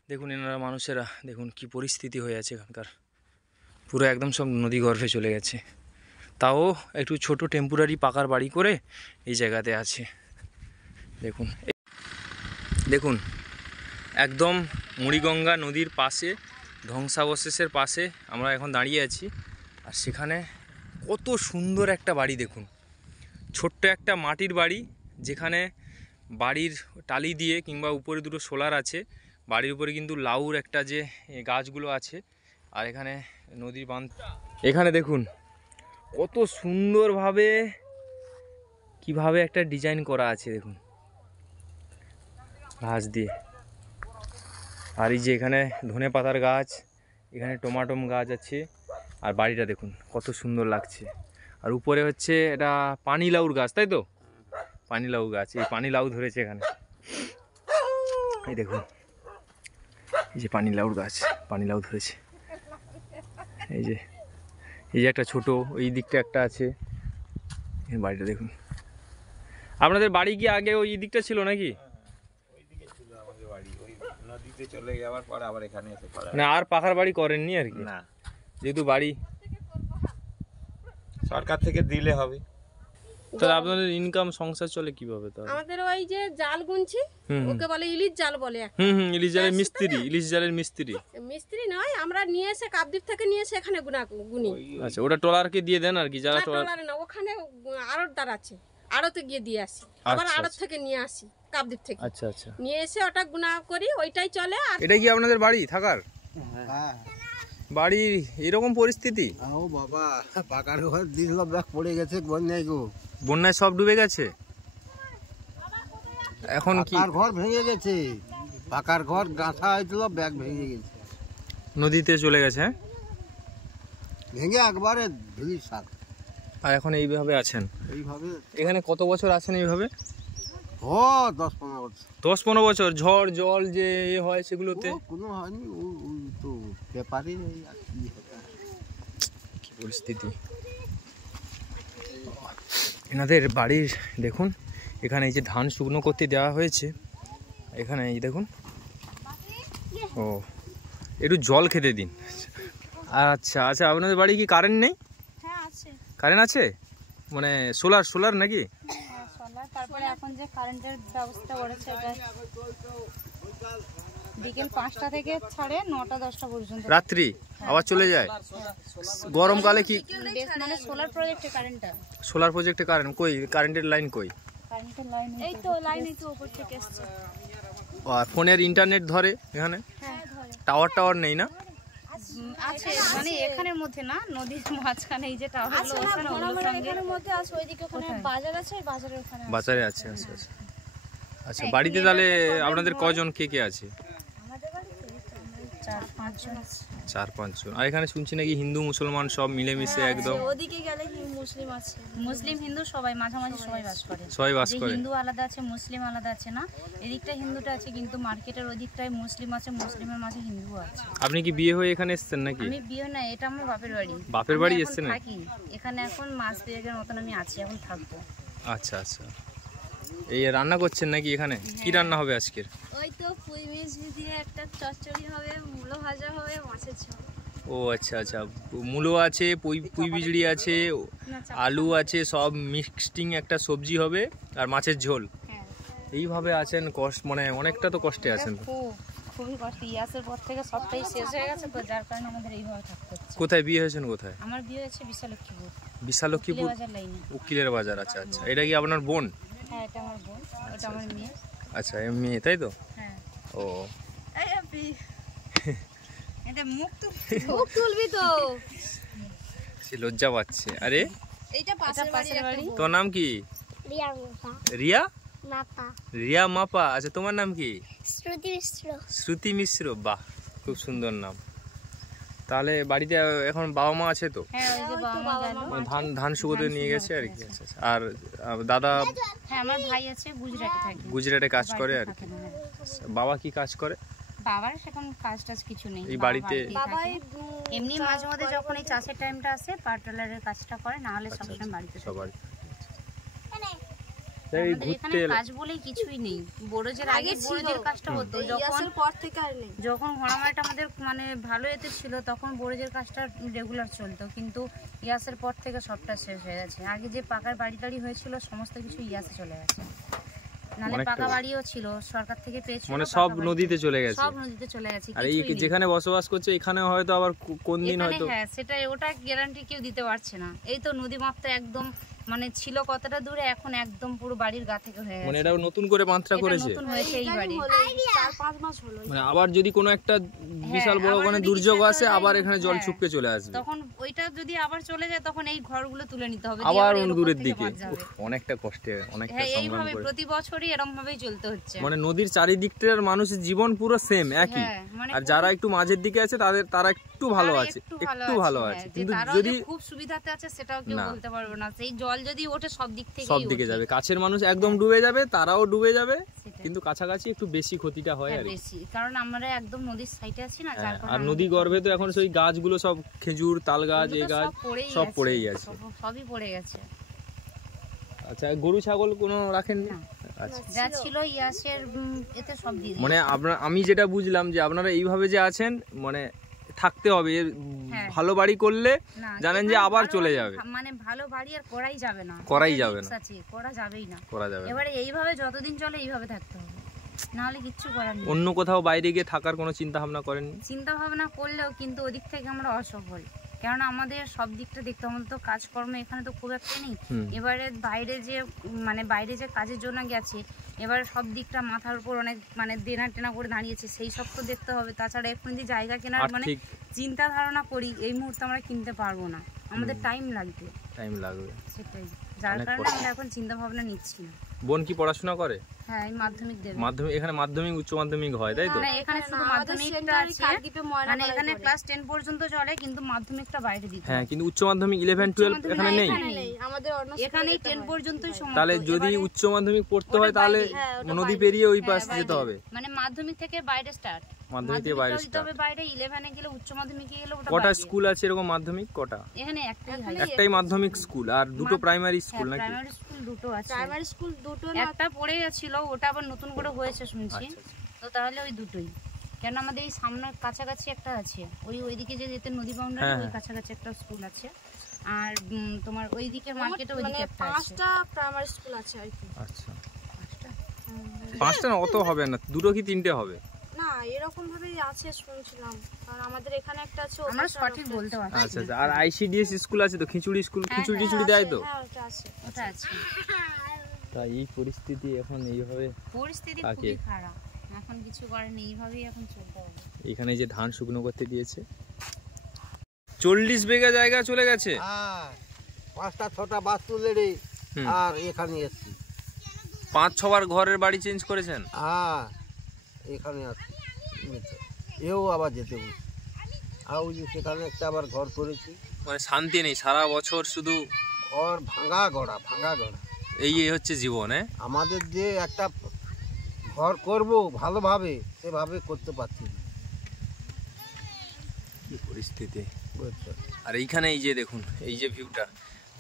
দেখুন এনারা মানুষেরা, দেখুন কি পরিস্থিতি হয়ে আছে এখানকার, পুরো একদম সব নদীগর্ভে চলে গেছে। তাও একটু ছোট টেম্পোরারি পাকার বাড়ি করে এই জায়গাতে আছে। দেখুন একদম মুড়িগঙ্গা নদীর পাশে, ধ্বংসাবশেষের পাশে আমরা এখন দাঁড়িয়ে আছি। আর সেখানে কত সুন্দর একটা বাড়ি দেখুন, ছোট্ট একটা মাটির বাড়ি, যেখানে বাড়ির টালি দিয়ে কিংবা উপরে দুটো সোলার আছে, বাড়ির উপরে কিন্তু লাউর একটা যে গাছগুলো আছে, আর এখানে নদীর বাঁধ। এখানে দেখুন কত সুন্দরভাবে কিভাবে একটা ডিজাইন করা আছে, দেখুন ঘাস দিয়ে। আর এই যে এখানে ধনে পাতার গাছ, এখানে টমাটো গাছ আছে, আর বাড়িটা দেখুন কত সুন্দর লাগছে। আর উপরে হচ্ছে এটা পানিলাউর গাছ, তাই তো? পানিলাউ গাছ, এই পানিলাউ ধরেছে এখানে, এই দেখুন এই যে পানিলাউর গাছ, পানিলাউ ধরেছে। এই যে একটা ছোট, এই দিকটা একটা আছে, এই বাড়িটা দেখুন। আপনাদের বাড়ি কি আগে ওই দিকটা ছিল নাকি? চলে যাওয়ার পর আবার এখানে এসে করা, না আর পাকার বাড়ি করেননি আর কি? না, যেহেতু বাড়ি সরকার থেকে দিলে হবে। তাহলে আপনাদের ইনকাম সংসার চলে কিভাবে? তাহলে আমাদের ওই যে জাল গুনছি, ওকে বলে ইলিশ জাল বলে। ইলিশ জালের মিস্ত্রি, ইলিশ জালের মিস্ত্রি। মিস্ত্রি নয়, আমরা নিয়ে এসে কাপদ্বীপ থেকে নিয়ে এসে এখানে গুনি। আচ্ছা, ওটা ট্রলারকে দিয়ে দেন আর কি? যারা ট্রলারে না, ওখানে আড়তদার আছে, আড়তে গিয়ে দিয়ে আসি, আবার আড়ত থেকে নিয়ে আসি কাপদ্বীপ থেকে। আচ্ছা আচ্ছা, নিয়ে এসে ওটা গুনা করি, ওইটাই চলে। আর এটা কি আপনাদের বাড়ি থাকার? হ্যাঁ, বাড়ি এরকম পরিস্থিতি? ও বাবা, পাকার ঘর দিল ব্যাগ পড়ে গেছে বন্যায় গো। বন্যায় সব ডুবে গেছে। এখন কি? পাকার ঘর ভেঙে গেছে, পাকার ঘর গাঁথা হয়েছিল, ব্যাগ ভেঙে গেছে, নদীতে চলে গেছে। ভেঙে একবারে ধুলি সাত। আর এখন এইভাবে আছেন? এইভাবে। এখানে কত বছর আছেন এইভাবে? ও 10-15 বছর। 10-15 বছর। ঝড় জল যে হয় সেগুলোতে কোনো হয়নি, তো ব্যাপারই নেই। আর কি পরিস্থিতি এনাদের বাড়ির। দেখুন এখানে এই যে ধান শুকনো করতে দেওয়া হয়েছে, এখানে এই দেখুন। ও, একটু জল খেতে দিন। আচ্ছা আচ্ছা, আপনাদের বাড়ি কি কারেন্ট নেই? হ্যাঁ আছে। কারেন্ট আছে মানে সোলার নাকি? সোলার। তারপরে এখন যে কারেন্টের ব্যবস্থা করেছে, এটা বিকেল 5টা থেকে ছাড়ে 9টা-10টা পর্যন্ত রাত্রি, আবার চলে যায়। গরমকালে কি মানে সোলার প্রজেক্টে কারেন্টটা? সোলার প্রজেক্টে কারেন্ট কই? কারেন্টের লাইন কই? কারেন্টের লাইন এই তো, লাইন এই তো উপর থেকে আসছে। আর ফোনের ইন্টারনেট ধরে এখানে? হ্যাঁ ধরে। টাওয়ার নেই না? আছে, মানে এখানের মধ্যে না, নদীর মাঝখানে এই যে টাওয়ারগুলো আছে না, ওগুলোর সঙ্গে এর মধ্যে আছে। ওইদিকে ওখানে বাজার আছে, বাজারের ওখানে বাজারে আছে। আচ্ছা আচ্ছা আচ্ছা। বাড়িতে তাহলে আপনাদের কজন, কে কে আছে? আমাদের বাড়িতে 4-5 জন আছে। 4-5 জন। আর এখানে শুনছি নাকি হিন্দু মুসলমান সব মিলেমিশে একদম। ওদিকে গেলে মুসলিম আছে, মুসলিম হিন্দু সবাই মাঝামাঝি সবাই বাস করে। সবাই বাস করে। হিন্দু আলাদা আছে, মুসলিম আলাদা আছে না, এদিকটা হিন্দুটা আছে, কিন্তু মার্কেটের ওদিকটায় মুসলিম আছে, মুসলিমের মাঝে হিন্দু আছে। আপনি কি বিয়ে হয়ে এখানে এসেছেন নাকি? আমি বিয়ে না, এটা আমার বাপের বাড়ি। বাপের বাড়ি এসেছেন? থাকি এখানে এখন মাস 2-এর মতন আমি আছি, এখন থাকবো। আচ্ছা আচ্ছা। এই রান্না করছেন নাকি এখানে? কি রান্না হবে আজকের? ওই তো পুঁই মাছ দিয়ে একটা চচ্চড়ি হবে, মূলো ভাজা হবে, মাছের ঝোল। ও আচ্ছা আচ্ছা, মূলো আছে, পুঁই বিজড়ি আছে, আলু আছে, সব মিক্সটিং একটা সবজি হবে, আর মাছের ঝোল। এইভাবে আছেন, কষ্ট মানে অনেকটা তো কষ্টে আছেন। খুবই কষ্ট। ইয়াসের পর থেকে সবটাই শেষ হয়ে গেছে, তো যার কারণে আমাদের এইভাবে থাকতে হচ্ছে। কোথায় বিয়ে হয়েছেন? কোথায়? আমার বিয়ে হয়েছে বিশালক্ষীপুর। বিশালক্ষীপুর উকিলের বাজার। আচ্ছা আচ্ছা। এটা কি আপনার বোন? হ্যাঁ, এটা আমার বোন, এটা আমার মেয়ে। আচ্ছা, মেয়ে তাই তো? হ্যাঁ। ও, এই আপনি এটা মুখ তুলবি তো, সে লজ্জা পাচ্ছে। আরে এইটা পাশের বাড়ি। তোর নাম কি? রিয়া মাপা। রিয়া মাপা। রিয়া মাপা। আচ্ছা, তোমার নাম কি? শ্রুতি মিশ্র। শ্রুতি মিশ্র। বাহ, খুব সুন্দর নাম। তাহলে বাড়িতে এখন বাবা মা আছে তো? হ্যাঁ, ওই যে বাবা মা গেল, ধান শুকোতে নিয়ে গেছে আর কি। আচ্ছা। আর দাদা? হ্যাঁ, আমার ভাই আছে, গুজরাটে থাকে। গুজরাটে কাজ করে আর কি। বাবা কি কাজ করে? বাবার এখন কাজ কিছু নেই, এই বাড়িতে এমনি মাঝে মধ্যে যখন এই চাষের টাইমটা আসে পার্টলারের কাজটা করে, না হলে সবসময় বাড়িতে সবার। এখানে কাজ বলেই কিছুই নেই। বড়জের আগে বড়জের কাজটা হতো, যখন ঘোড়ামারাটা আমাদের মানে ভালো এতে ছিল, তখন বড়জের কাজটা রেগুলার চলতো, কিন্তু ইয়াসের পর থেকে সবটা শেষ হয়ে গেছে। আগে যে পাকার বাড়ি টাড়ি হয়েছিল সমস্ত কিছু ইয়াসে চলে গেছে, নালে পাকা বাড়িও ছিল সরকার থেকে পেয়েছিল, মানে সব নদীতে চলে গেছে। সব নদীতে চলে গেছে। আর এই যেখানে বসবাস করছে এখানে হয়তো আবার কোন দিন হয়তো, হ্যাঁ সেটাই, ওটা গ্যারান্টি কেউ দিতে পারছে না। এই তো নদী মাপটা একদম মানে ছিল কতটা দূরে, এখন একদম পুরো বাড়ির গা থেকে হয়ে গেছে। মানে এটা নতুন করে বাঁধটা করেছে, নতুন হয়েছে এই বাড়ি, 4-5 মাস হলো। মানে আবার যদি কোনো একটা বিশাল বড় কোনো দুর্যোগ আসে, আবার এখানে জল ছুপকে চলে আসবে, তখন ওইটা যদি আবার চলে যায়, তখন এই ঘরগুলো তুলে নিতে হবে আবার দূরের দিকে। অনেকটা কষ্টে, অনেকটা সংগ্রাম করে। এইভাবে প্রতি বছরই এরকম ভাবেই চলতে হচ্ছে। মানে নদীর চারিদিকটার মানুষের জীবন পুরো সেম একই, আর যারা একটু মাঝের দিকে আছে তারা একটু ভালো আছে, একটু ভালো আছে। কিন্তু যদি খুব সুবিধাতে আছে সেটাও কেউ বলতে পারবে না। সেই জল যদি ওঠে সব দিকে যাবে, কাছের মানুষ একদম ডুবে যাবে, তারাও ডুবে যাবে, কিন্তু কাছাকাছি একটু বেশি ক্ষতিটা হয় আর বেশি, কারণ আমরা একদম নদীর সাইডে আছি না, যার কারণে। আর নদী গর্ভে তো এখন সেই গাছগুলো সব খেজুর, তাল গাছ, এই গাছ সব পড়েই আছে, সবই পড়ে গেছে। আচ্ছা, গরু ছাগল কোনো রাখেন না? আচ্ছা, যা ছিল ইয়াসের এতে সব দিয়ে মানে আমি যেটা বুঝলাম যে আপনারা এইভাবে যে আছেন, মানে থাকতে হবে, ভালো বাড়ি করলে জানেন যে আবার চলে যাবে, মানে ভালো বাড়ি আর করাই যাবে না, করা যাবেই না। এবারে এইভাবে যতদিন চলে এইভাবে থাকতে হবে, নাহলে কিচ্ছু করার নেই। অন্য কোথাও বাইরে গিয়ে থাকার কোনো চিন্তা ভাবনা করেন? চিন্তা ভাবনা করলেও কিন্তু ওদিক থেকে আমরা অসফল, কেননা আমাদের সব দিকটা দেখতে, আমাদের তো কাজকর্ম এখানে তো খুব একটা নেই। এবারে বাইরে যে কাজের জন্য গেছে, এবারে সব দিকটা মাথার উপর অনেক মানে দেনা টেনা করে দাঁড়িয়েছে, সেই সব তো দেখতে হবে। তাছাড়া এখন যদি জায়গা কেনার মানে চিন্তা ধারণা করি, এই মুহূর্তে আমরা কিনতে পারবো না, আমাদের টাইম লাগবে। সেটাই, যার কারণে আমরা এখন চিন্তা ভাবনা নিচ্ছি না। বোন কি পড়াশোনা করে? হ্যাঁ, মাধ্যমিক দেবে। মাধ্যমিক, এখানে মাধ্যমিক উচ্চ মাধ্যমিক হয় তাই তো? না, এখানে শুধু মাধ্যমিকটা আছে, মানে এখানে ক্লাস 10 পর্যন্ত চলে, কিন্তু মাধ্যমিকটা বাইরে দিতে। হ্যাঁ, কিন্তু উচ্চ মাধ্যমিক 11 12 এখানে নেই, আমাদের এখানে 10 পর্যন্তই সমাপ্ত। তাহলে যদি উচ্চ মাধ্যমিক পড়তে হয় তাহলে নদী পেরিয়ে ওই পাশে যেতে হবে, মানে মাধ্যমিক থেকে বাইরে স্টার্ট, মাধ্যমিক থেকে বাইরে স্টার্ট। তবে বাইরে 11 এ গেলে উচ্চ মাধ্যমিকে গেলে ওটা কটা স্কুল আছে এরকম মাধ্যমিক? কটা? এখানে একটাই মাধ্যমিক স্কুল, আর দুটো প্রাইমারি স্কুল নাকি? প্রাইমারি স্কুল দুটো আছে, প্রাইমারি স্কুল দুটো, একটা পড়ে গেছিল, ওটা আবার নতুন করে হয়েছে শুনছি। তো তাহলে ওই দুটোই, কেন আমাদের এই সামনের কাছাকাছি একটা আছে, ওইদিকে যে যেতে নদী বাউন্ডারি, ওই কাছাকাছি একটা স্কুল আছে, আর তোমার ওইদিকে মার্কেটে ওইদিকে একটা আছে। 5টা প্রাইমারি স্কুল আছে আর কি। আচ্ছা, 5টা না, অত হবে না, দুটো কি 3টে হবে? না, এরকম ভাবেই আছে শুনছিলাম, কারণ আমাদের এখানে একটা আছে, আমরা সঠিক বলতে পারছি। আচ্ছা, আর আইসিডিএস স্কুল আছে তো, খিচুড়ি স্কুল, খিচুড়ি দেয় তো? হ্যাঁ, ওটা আছে। তাই এই পরিস্থিতি এখন এইভাবে, পরিস্থিতি খুবই খারাপ, এখন কিছু করার নেই, এইভাবেই এখন চলতে হবে। এখানে যে ধান শুকনো করতে দিয়েছে, 40 বিঘা জায়গা চলে গেছে। হ্যাঁ, 5টা 6টা বাস তুলে রে, আর এখানে এসেছি 5-6 বার ঘরের বাড়ি চেঞ্জ করেছেন? হ্যাঁ, এখানে আছি, এও আবার যেতে বলছি, আর ওই যে সেখানে একটা আবার ঘর করেছি, মানে শান্তি নেই, সারা বছর শুধু ঘর ভাঙা গড়া। এই হচ্ছে জীবন। আমাদের যে একটা ঘর করব ভালোভাবে, সেভাবে করতে পারছি না, কি পরিস্থিতি। আর এইখানে এই যে দেখুন, এই যে ভিউটা,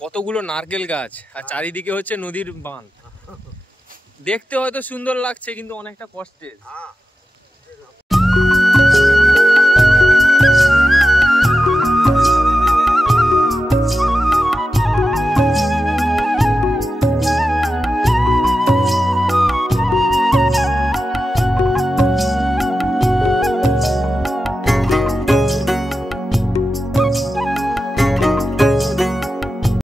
কতগুলো নারকেল গাছ, আর চারিদিকে হচ্ছে নদীর বাঁধ। দেখতে হয়তো সুন্দর লাগছে, কিন্তু অনেকটা কষ্টের।